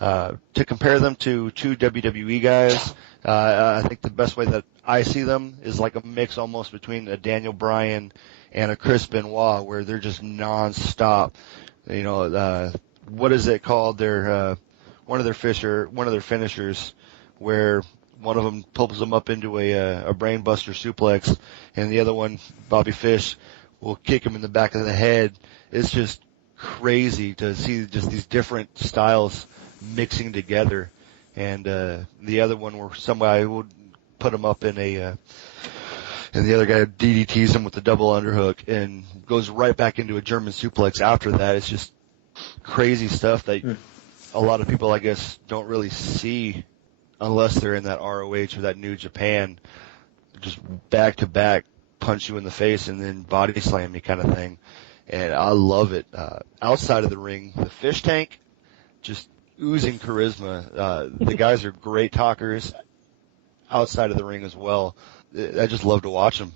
To compare them to two WWE guys, I think the best way that I see them is like a mix almost between a Daniel Bryan and a Chris Benoit, where they're just non-stop. You know, what is it called? They're one of their finishers, where one of them pulls them up into a brainbuster suplex, and the other one, Bobby Fish, will kick him in the back of the head. It's just crazy to see just these different styles mixing together. And the other one where somebody would put him up in and the other guy DDTs him with the double underhook and goes right back into a German suplex after that. It's just crazy stuff that a lot of people, I guess, don't really see unless they're in that ROH or that New Japan, just back to back punch you in the face and then body slam you kind of thing. And I love it. Outside of the ring, the fish tank, just oozing charisma. The guys are great talkers outside of the ring as well. I just love to watch them.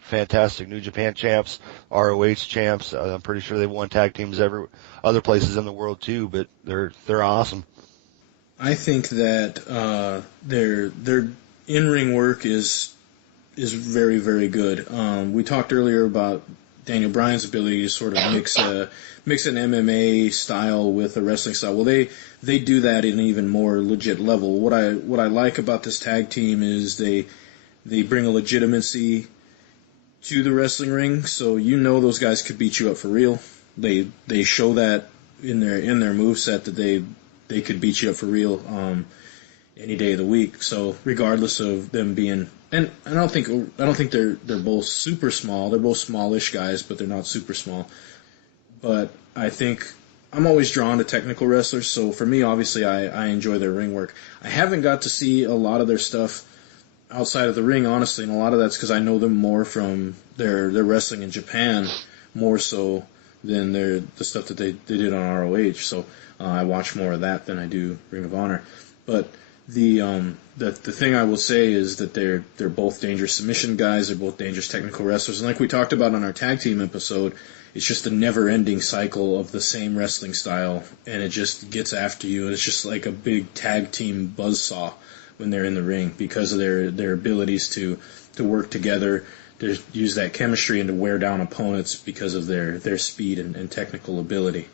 Fantastic. New Japan champs, ROH champs. I'm pretty sure they've won tag teams other places in the world too, but they're awesome. I think that their in-ring work is very, very good. We talked earlier about Daniel Bryan's ability to sort of mix an MMA style with a wrestling style. Well, they do that in an even more legit level. What I like about this tag team is they bring a legitimacy to the wrestling ring, so those guys could beat you up for real. They show that in their moveset that they could beat you up for real any day of the week. So regardless of them being, and I don't think they're both super small. They're both smallish guys, but they're not super small. But I think I'm always drawn to technical wrestlers. So for me, obviously, I enjoy their ring work. I haven't got to see a lot of their stuff outside of the ring, honestly, and a lot of that's because I know them more from their wrestling in Japan, more so than the stuff that they did on ROH. So I watch more of that than I do Ring of Honor. But the thing I will say is that they're both dangerous submission guys. They're both dangerous technical wrestlers. And like we talked about on our tag team episode, it's just a never-ending cycle of the same wrestling style, and it just gets after you. It's just like a big tag team buzzsaw when they're in the ring because of their abilities to work together, to use that chemistry and to wear down opponents because of their speed and technical ability.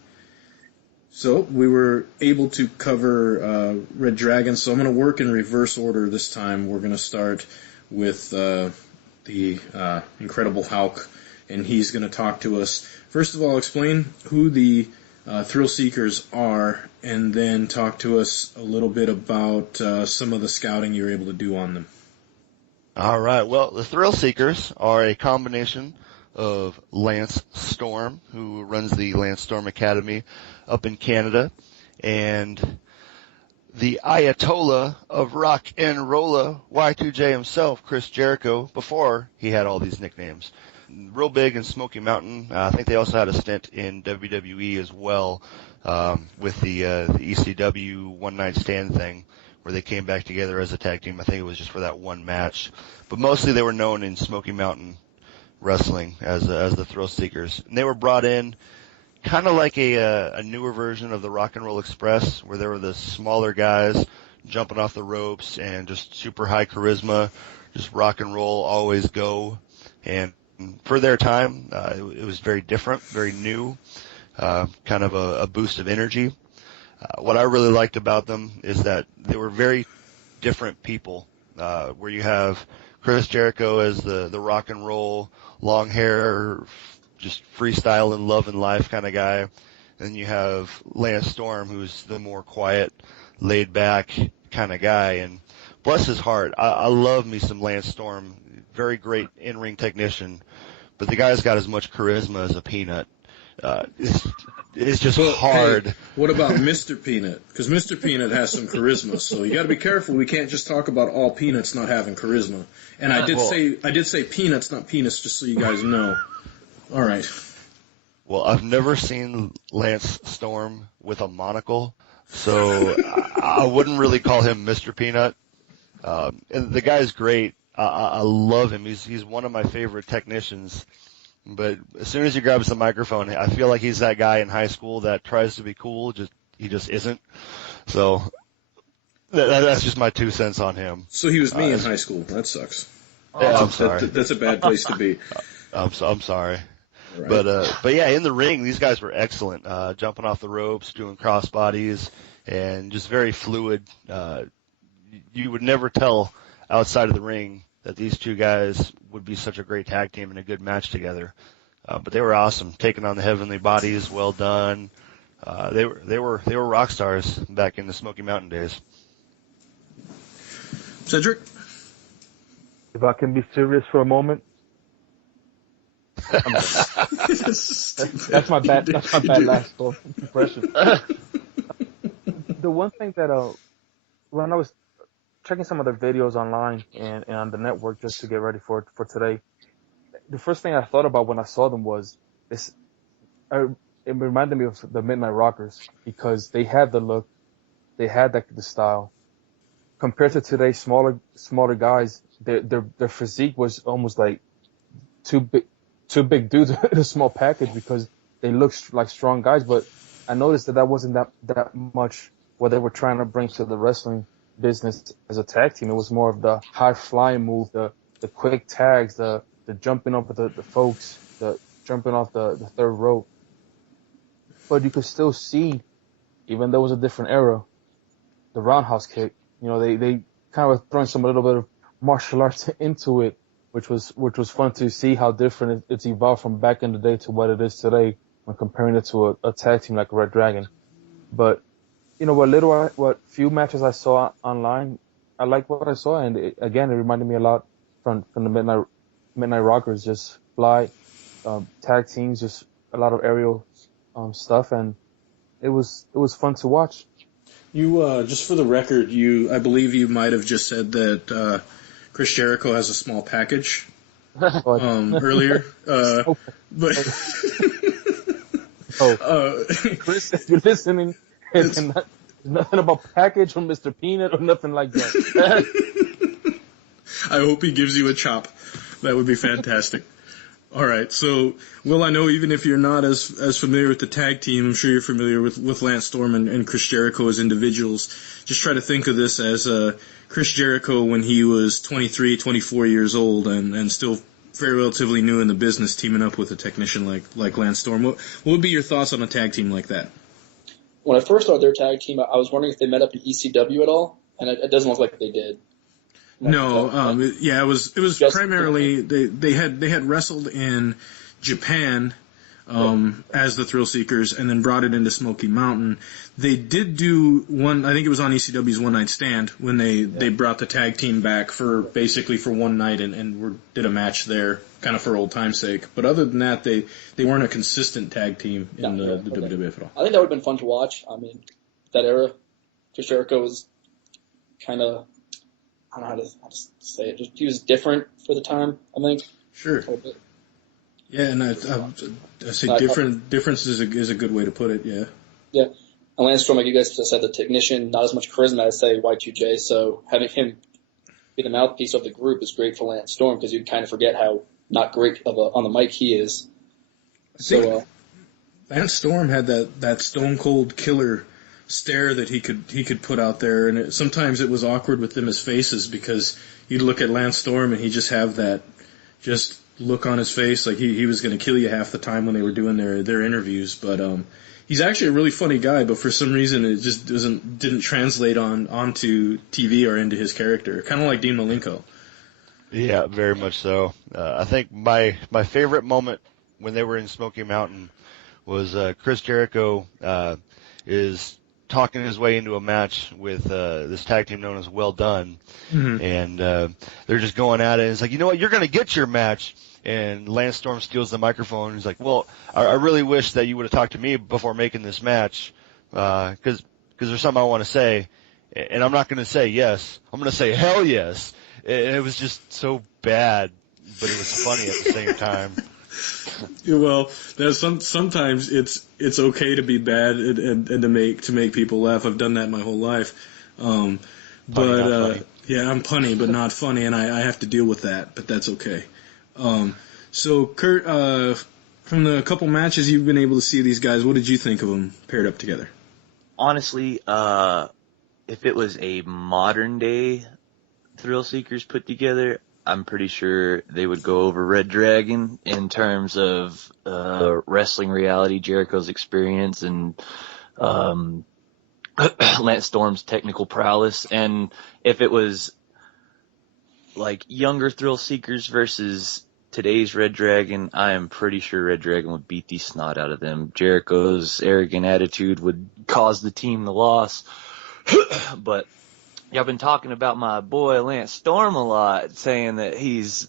So we were able to cover reDRagon, so I'm going to work in reverse order this time. We're going to start with the Incredible Hulk, and he's going to talk to us. First of all, explain who the Thrillseekers are, and then talk to us a little bit about some of the scouting you were able to do on them. All right. Well, the Thrillseekers are a combination of Lance Storm, who runs the Lance Storm Academy up in Canada, and the Ayatollah of rock and rolla, Y2J himself, Chris Jericho, before he had all these nicknames. Real big in Smoky Mountain. I think they also had a stint in WWE as well, with the ECW one night stand thing, where they came back together as a tag team. I think it was just for that one match, but mostly they were known in Smoky Mountain wrestling as the Thrillseekers. And they were brought in kind of like a newer version of the Rock and Roll Express, where there were the smaller guys jumping off the ropes and just super high charisma, just rock and roll, always go. And for their time, it was very different, very new, kind of a boost of energy. What I really liked about them is that they were very different people, where you have Chris Jericho as the rock and roll, long hair, just freestyle and love and life kind of guy. And you have Lance Storm, who's the more quiet, laid back kind of guy. And bless his heart, I love me some Lance Storm. Very great in-ring technician, but the guy's got as much charisma as a peanut. It's just hard. Hey, what about Mr. Peanut? Because Mr. Peanut has some charisma, so you got to be careful. We can't just talk about all peanuts not having charisma. And I did say peanuts, not penis, just so you guys know. All right. Well, I've never seen Lance Storm with a monocle, so I wouldn't really call him Mr. Peanut. And the guy's great. I love him. He's one of my favorite technicians. But as soon as he grabs the microphone, I feel like he's that guy in high school that tries to be cool, he just isn't. So that's just my 2 cents on him. So he was me in high school. That sucks. Yeah, I'm sorry. That's a bad place to be. I'm sorry. Right. But yeah, in the ring, these guys were excellent. Jumping off the ropes, doing crossbodies, and just very fluid. You would never tell outside of the ring that these two guys would be such a great tag team and a good match together. But they were awesome, taking on the Heavenly Bodies. Well done. They were rock stars back in the Smoky Mountain days. Cedric? If I can be serious for a moment, that's my bad last impression. The one thing that when I was checking some of their videos online and on the network just to get ready for today, the first thing I thought about when I saw them was this. It reminded me of the Midnight Rockers because they had the look, they had the style. Compared to today's smaller guys, their physique was almost like too big dudes in a small package because they looked like strong guys. But I noticed that wasn't that much what they were trying to bring to the wrestling business as a tag team. It was more of the high flying move, the quick tags, the jumping up with the folks, the jumping off the third rope. But you could still see, even though it was a different era, the roundhouse kick. You know, they kind of were throwing some little bit of martial arts into it, which was fun to see how different it's evolved from back in the day to what it is today when comparing it to a tag team like reDRagon. But you know, what few matches I saw online, I liked what I saw, and it reminded me a lot from the Midnight Rockers, just fly tag teams, just a lot of aerial stuff, and it was fun to watch. You, just for the record, I believe you might have just said that Chris Jericho has a small package earlier, but Chris, if you're listening, and nothing about package from Mr. Peanut or nothing like that. I hope he gives you a chop. That would be fantastic. All right, so, Will, I know even if you're not as familiar with the tag team, I'm sure you're familiar with Lance Storm and Chris Jericho as individuals. Just try to think of this as Chris Jericho when he was 23, 24 years old and still very relatively new in the business, teaming up with a technician like Lance Storm. What would be your thoughts on a tag team like that? When I first saw their tag team, I was wondering if they met up in ECW at all, and it doesn't look like they did. No, it was primarily they had wrestled in Japan as the Thrillseekers and then brought it into Smoky Mountain. They did do one, I think it was on ECW's One Night Stand when they brought the tag team back for one night and did a match there, kind of for old time's sake. But other than that, they weren't a consistent tag team in the WWF at all. I think that would have been fun to watch. I mean, that era, Chris Jericho was kind of, I don't know how to say it. Just he was different for the time, I think. Sure. Yeah, and I say difference is a good way to put it. Yeah. Yeah, and Lance Storm, like you guys said, the technician, not as much charisma as say Y2J. So having him be the mouthpiece of the group is great for Lance Storm because you kind of forget how not great on the mic he is. So Lance Storm had that stone cold killer stare that he could put out there, and sometimes it was awkward with them as faces because you'd look at Lance Storm and he'd just have that just look on his face like he was going to kill you half the time when they were doing their interviews. But he's actually a really funny guy, but for some reason it just didn't translate onto TV or into his character, kind of like Dean Malenko. Yeah, very much so. I think my favorite moment when they were in Smoky Mountain was Chris Jericho is talking his way into a match with this tag team known as Well Done, and they're just going at it. It's like, you know what, you're going to get your match. And Lance Storm steals the microphone. He's like, well, I really wish that you would have talked to me before making this match, because there's something I want to say, and I'm not going to say yes. I'm going to say hell yes. And it was just so bad, but it was funny at the same time. Well, sometimes it's okay to be bad and to make people laugh. I've done that my whole life. Yeah, I'm punny but not funny, and I have to deal with that, but that's okay. So Curt, from the couple matches you've been able to see these guys, what did you think of them paired up together? Honestly, if it was a modern day Thrillseekers put together, I'm pretty sure they would go over reDRagon in terms of wrestling reality, Jericho's experience, and Lance Storm's technical prowess. And if it was like younger Thrillseekers versus today's reDRagon, I am pretty sure reDRagon would beat the snot out of them. Jericho's arrogant attitude would cause the team the loss. But y'all been talking about my boy Lance Storm a lot, saying that he's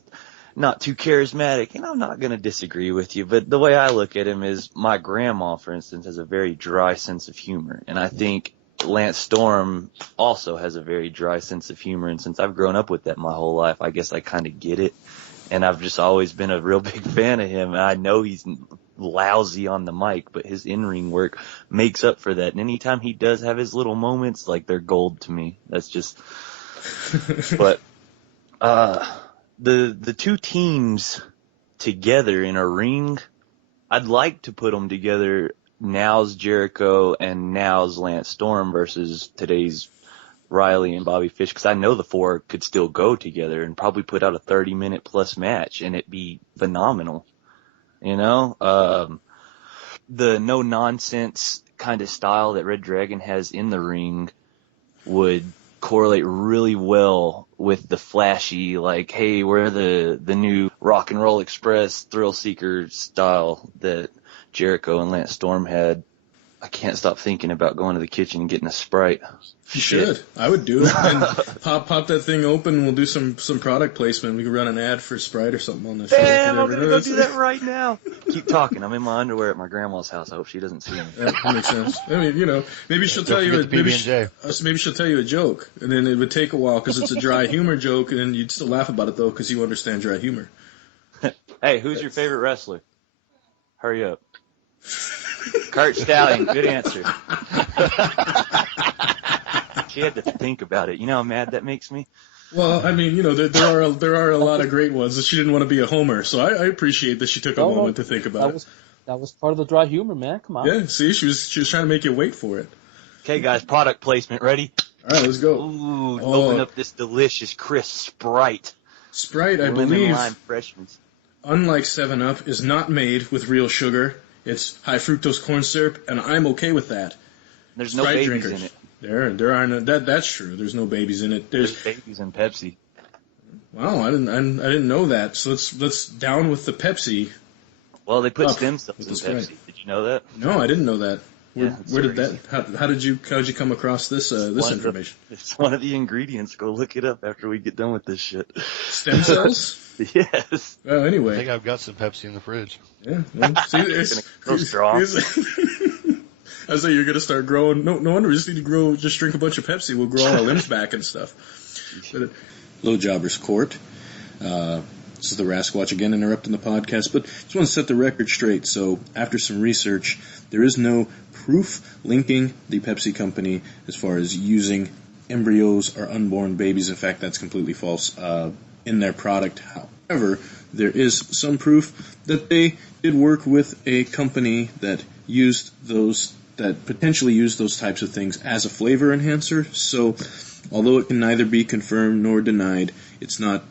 not too charismatic, and I'm not going to disagree with you, but the way I look at him is my grandma, for instance, has a very dry sense of humor, and I think Lance Storm also has a very dry sense of humor, and since I've grown up with that my whole life, I guess I kind of get it, and I've just always been a real big fan of him, and I know he's lousy on the mic, but his in-ring work makes up for that, and anytime he does have his little moments, like, they're gold to me. That's just, but, the two teams together in a ring, I'd like to put them together, now's Jericho and now's Lance Storm versus today's Riley and Bobby Fish, because I know the four could still go together and probably put out a 30-minute plus match, and it'd be phenomenal. You know? The no-nonsense kind of style that reDRagon has in the ring would correlate really well with the flashy, like, hey, we're the new Rock and Roll Express Thrillseekers style that Jericho and Lance Storm had. I can't stop thinking about going to the kitchen and getting a Sprite. You should. I would do it. And pop that thing open, and we'll do some product placement. We could run an ad for Sprite or something on the show. Damn, I'm going to go do that right now. Keep talking. I'm in my underwear at my grandma's house. I hope she doesn't see me. That makes sense. I mean, you know, maybe she'll tell you maybe she'll tell you a joke, and then it would take a while because it's a dry humor joke, and you'd still laugh about it, though, because you understand dry humor. Hey, who's your favorite wrestler? Hurry up. Curt Stallion, good answer. She had to think about it. You know how mad that makes me? Well, I mean, you know, there are a lot of great ones that she didn't want to be a homer, so I appreciate that she took a moment to think about it. That was part of the dry humor, man. Come on. Yeah, see, she was trying to make you wait for it. Okay, guys, product placement. Ready? All right, let's go. Ooh, open up this delicious, crisp Sprite. Sprite, I Lemon believe, lime freshness. unlike 7-Up, is not made with real sugar. It's high fructose corn syrup, and I'm okay with that. There's no Sprite babies drinkers. in it. There are no. That's true. There's no babies in it. There's babies in Pepsi. Wow, I didn't know that. So let's down with the Pepsi. Well, they put stem cells with in the Sprite. Pepsi. Did you know that? No, I didn't know that. Where did crazy. that? How did you come across this information? It's one of the ingredients. Go look it up after we get done with this shit. Stem cells? Yes. Well, I anyway. think I've got some Pepsi in the fridge. Yeah. Well, see, Go strong. I say you're gonna start growing. No wonder we just need to just drink a bunch of Pepsi. We'll grow our limbs back and stuff. Hello, Jobbers Court. This is the Rasquatch again interrupting the podcast, but just want to set the record straight. So after some research, there is no proof linking the Pepsi company as far as using embryos or unborn babies. In fact, that's completely false in their product. However, there is some proof that they did work with a company that potentially used those types of things as a flavor enhancer. So although it can neither be confirmed nor denied, it's not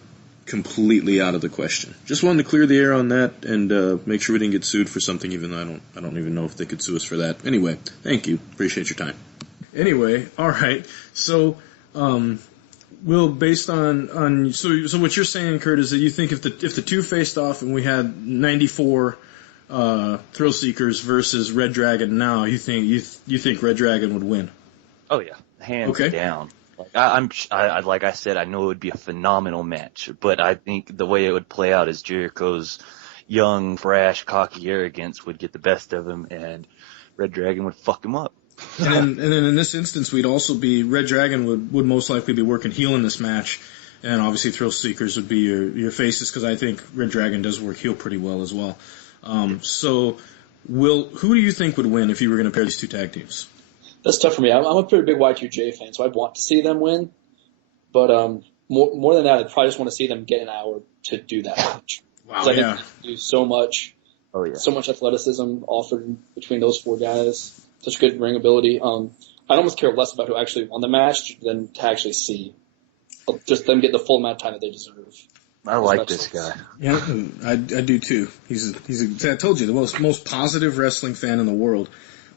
completely out of the question. Just wanted to clear the air on that and make sure we didn't get sued for something, even though I don't even know if they could sue us for that. Anyway, thank you. Appreciate your time. Anyway, all right. So, Will, based on so what you're saying, Curt, is that you think if the two faced off and we had 94 Thrillseekers versus reDRagon now, you think reDRagon would win? Oh yeah, hands down. Like I said, I know it would be a phenomenal match, but I think the way it would play out is Jericho's young, brash, cocky arrogance would get the best of him, and reDRagon would fuck him up. And then in this instance, we'd also be reDRagon would most likely be working heel in this match, and obviously Thrillseekers would be your faces, because I think reDRagon does work heel pretty well as well. So, Will, who do you think would win if you were going to pair these two tag teams? That's tough for me. I'm a pretty big Y2J fan, so I'd want to see them win. But more than that, I'd probably just want to see them get an hour to do that match. Wow, I think they do so much. Oh yeah. So much athleticism offered between those four guys. Such good ring ability. I'd almost care less about who actually won the match than to actually see just them get the full amount of time that they deserve. I like this guy. Yeah, I do too. I told you, the most positive wrestling fan in the world.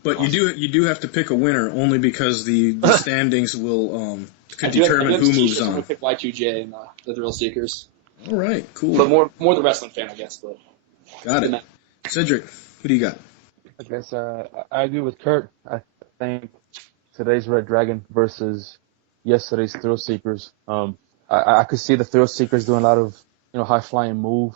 But awesome. you do have to pick a winner only because the standings will could determine who moves on. I'm gonna pick Y2J and the Thrillseekers. All right, cool. But more the wrestling fan, I guess. But got it. Cedric, who do you got? I guess I agree with Curt. I think today's reDRagon versus yesterday's Thrillseekers. I could see the Thrillseekers doing a lot of, high flying move,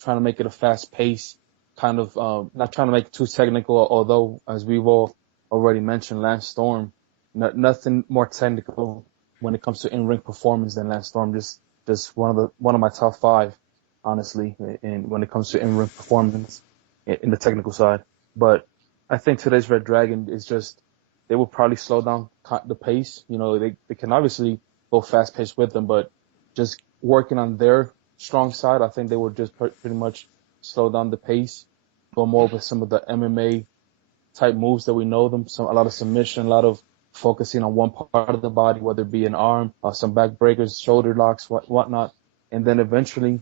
trying to make it a fast pace, kind of, not trying to make it too technical, although, as we've all already mentioned, Lance Storm, nothing more technical when it comes to in-ring performance than Lance Storm. Just one of my top 5, honestly, when it comes to in-ring performance in the technical side. But I think today's reDRagon is just, they will probably slow down the pace. They can obviously go fast paced with them, but just working on their strong side, I think they will just pretty much slow down the pace, go more with some of the MMA type moves that we know them, a lot of submission, a lot of focusing on one part of the body, whether it be an arm, some back breakers, shoulder locks, whatnot. And then eventually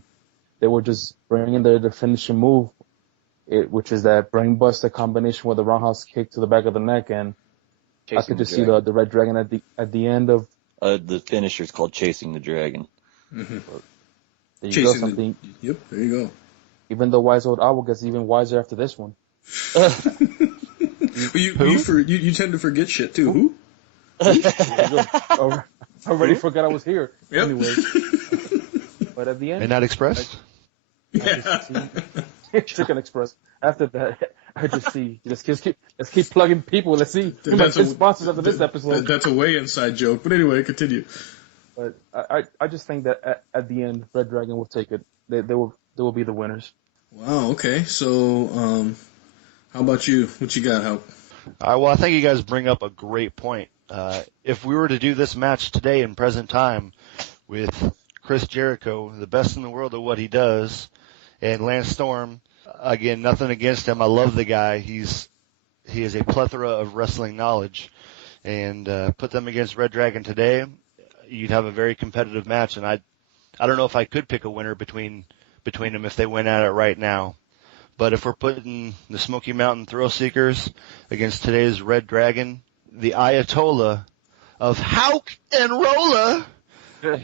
they will just bring in their finishing move, which is that brain buster combination with a roundhouse kick to the back of the neck. And I could just see the reDRagon at the end of the finisher is called Chasing the Dragon. Mm-hmm. There you go, something. Yep, there you go. Even the wise old owl gets even wiser after this one. You tend to forget shit too. Who? I already forgot I was here. Yep. Anyway, but at the end, Midnight Express. Chicken Express. After that, I just see. Let's keep plugging people. Let's see who might get sponsors after this episode. That's a way inside joke. But anyway, continue. But I just think that at the end, reDRagon will take it. They will be the winners. Wow. Okay. So, how about you? What you got, Hope? Well, I think you guys bring up a great point. If we were to do this match today in present time with Chris Jericho, the best in the world at what he does, and Lance Storm, again, nothing against him. I love the guy. He has a plethora of wrestling knowledge. And put them against reDRagon today, you'd have a very competitive match. And I don't know if I could pick a winner between them if they went at it right now. But if we're putting the Smoky Mountain Thrillseekers against today's reDRagon, the Ayatollah of Hauk and Rolla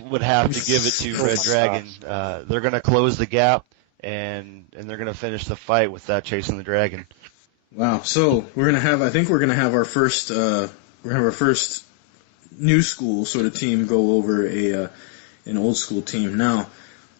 would have to give it to reDRagon. They're going to close the gap, and they're going to finish the fight with that Chasing the Dragon. Wow. So we're going to have our first new school sort of team go over an old school team. Now,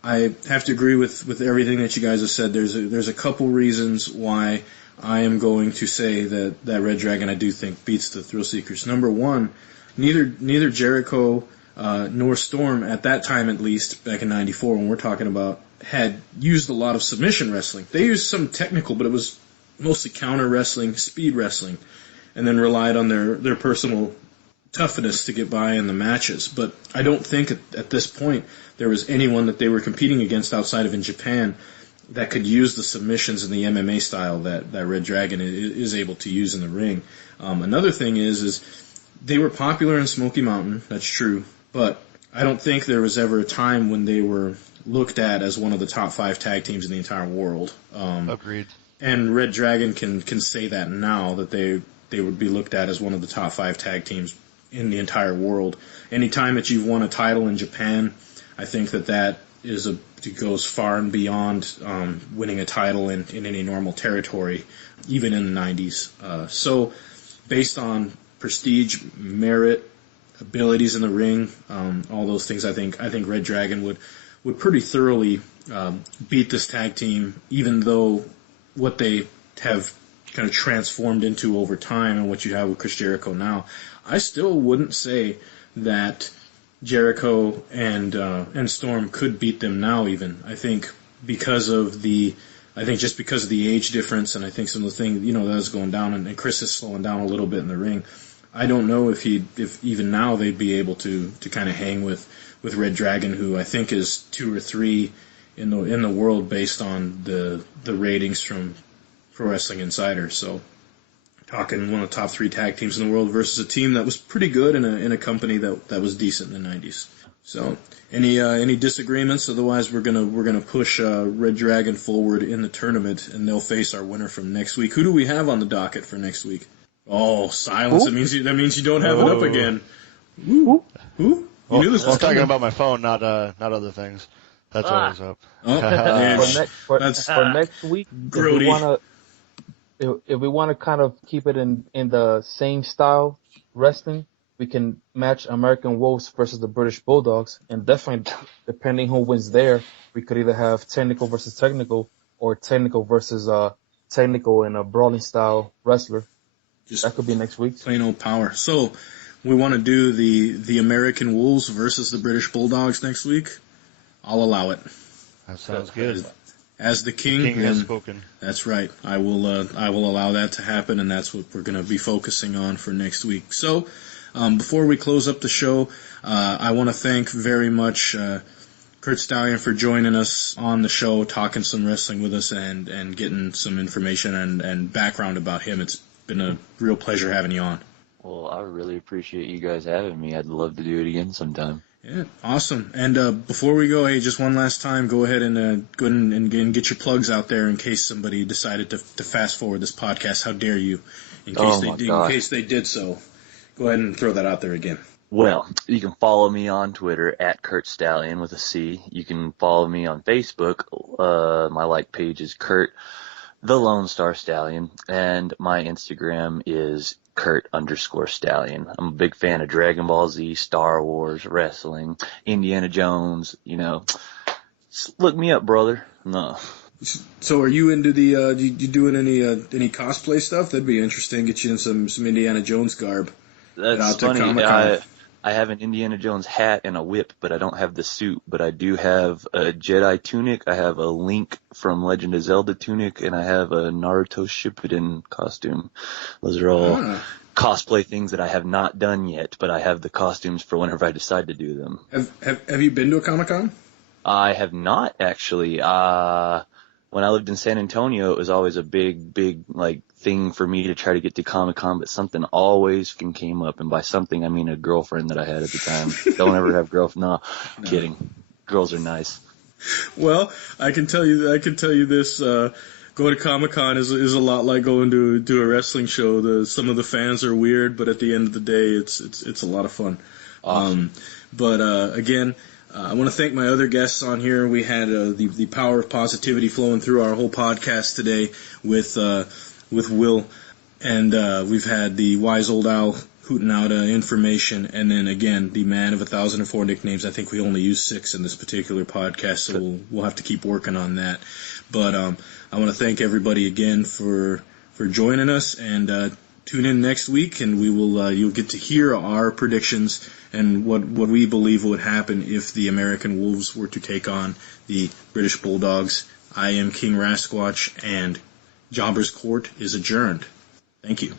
I have to agree with everything that you guys have said. There's a couple reasons why I am going to say that reDRagon I do think beats the Thrillseekers. Number one, neither Jericho nor Storm at that time, at least back in '94 when we're talking about, had used a lot of submission wrestling. They used some technical, but it was mostly counter wrestling, speed wrestling, and then relied on their personal toughness to get by in the matches. But I don't think at this point there was anyone that they were competing against outside of in Japan that could use the submissions in the MMA style that reDRagon is able to use in the ring. Another thing is they were popular in Smoky Mountain, that's true, but I don't think there was ever a time when they were looked at as one of the top 5 tag teams in the entire world. Agreed. And reDRagon can say that now, that they would be looked at as one of the top 5 tag teams in the entire world. Anytime that you've won a title in Japan, I think that it goes far and beyond winning a title in any normal territory, even in the 90s. So based on prestige, merit, abilities in the ring, all those things, I think reDRagon would pretty thoroughly beat this tag team, even though what they have kind of transformed into over time and what you have with Chris Jericho now. I still wouldn't say that Jericho and Storm could beat them now even. I think just because of the age difference, and I think some of the things, that is going down, and Chris is slowing down a little bit in the ring. I don't know if even now they'd be able to kind of hang with reDRagon, who I think is 2 or 3 in the world based on the ratings from Pro Wrestling Insider. So talking one of the top 3 tag teams in the world versus a team that was pretty good in a company that was decent in the 90s. So any disagreements? Otherwise, we're gonna push reDRagon forward in the tournament, and they'll face our winner from next week. Who do we have on the docket for next week? Oh, silence! That means you don't have it up again. Who? You knew this was I'm talking about my phone, not other things. That's always up. For next week, if we want to kind of keep it in the same style wrestling, we can match American Wolves versus the British Bulldogs, and definitely, depending who wins there, we could either have technical versus technical, or technical versus technical in a brawling style wrestler. Just that could be next week. Plain old power. So we want to do the American Wolves versus the British Bulldogs next week. I'll allow it. That sounds good. As the king has spoken. That's right. I will allow that to happen, and that's what we're going to be focusing on for next week. So, before we close up the show, I want to thank very much Curt Stallion for joining us on the show, talking some wrestling with us, and getting some information and background about him. It's been a real pleasure having you on. Well, I really appreciate you guys having me. I'd love to do it again sometime. Yeah, awesome. And before we go, hey, just one last time, go ahead and get your plugs out there in case somebody decided to fast forward this podcast. How dare you? In case they did so, go ahead and throw that out there again. Well, you can follow me on Twitter at Curt Stallion with a C. You can follow me on Facebook. My like page is Curt the Lone Star Stallion, and my Instagram is Curt_Stallion. I'm a big fan of Dragon Ball Z, Star Wars, wrestling, Indiana Jones, Just look me up, brother. No. So are you into you doing any cosplay stuff? That'd be interesting. Get you in some Indiana Jones garb. That's funny. I have an Indiana Jones hat and a whip, but I don't have the suit. But I do have a Jedi tunic. I have a Link from Legend of Zelda tunic, and I have a Naruto Shippuden costume. Those are all cosplay things that I have not done yet, but I have the costumes for whenever I decide to do them. Have you been to a Comic-Con? I have not, actually. When I lived in San Antonio, it was always a big, thing for me to try to get to Comic-Con, but something always came up, and by something, I mean a girlfriend that I had at the time. Don't ever have girlfriend. No, kidding. Girls are nice. Well, I can tell you this, going to Comic-Con is a lot like going to a wrestling show. Some of the fans are weird, but at the end of the day, it's a lot of fun. Awesome. Again, I want to thank my other guests on here. We had the power of positivity flowing through our whole podcast today with Will, and we've had the wise old owl hooting out information, and then again the man of 1,004 nicknames. I think we only use 6 in this particular podcast, so we'll have to keep working on that. But I want to thank everybody again for joining us, and tune in next week, and we will you'll get to hear our predictions and what we believe would happen if the American Wolves were to take on the British Bulldogs. I am King Rasquatch, and Jobber's Court is adjourned. Thank you.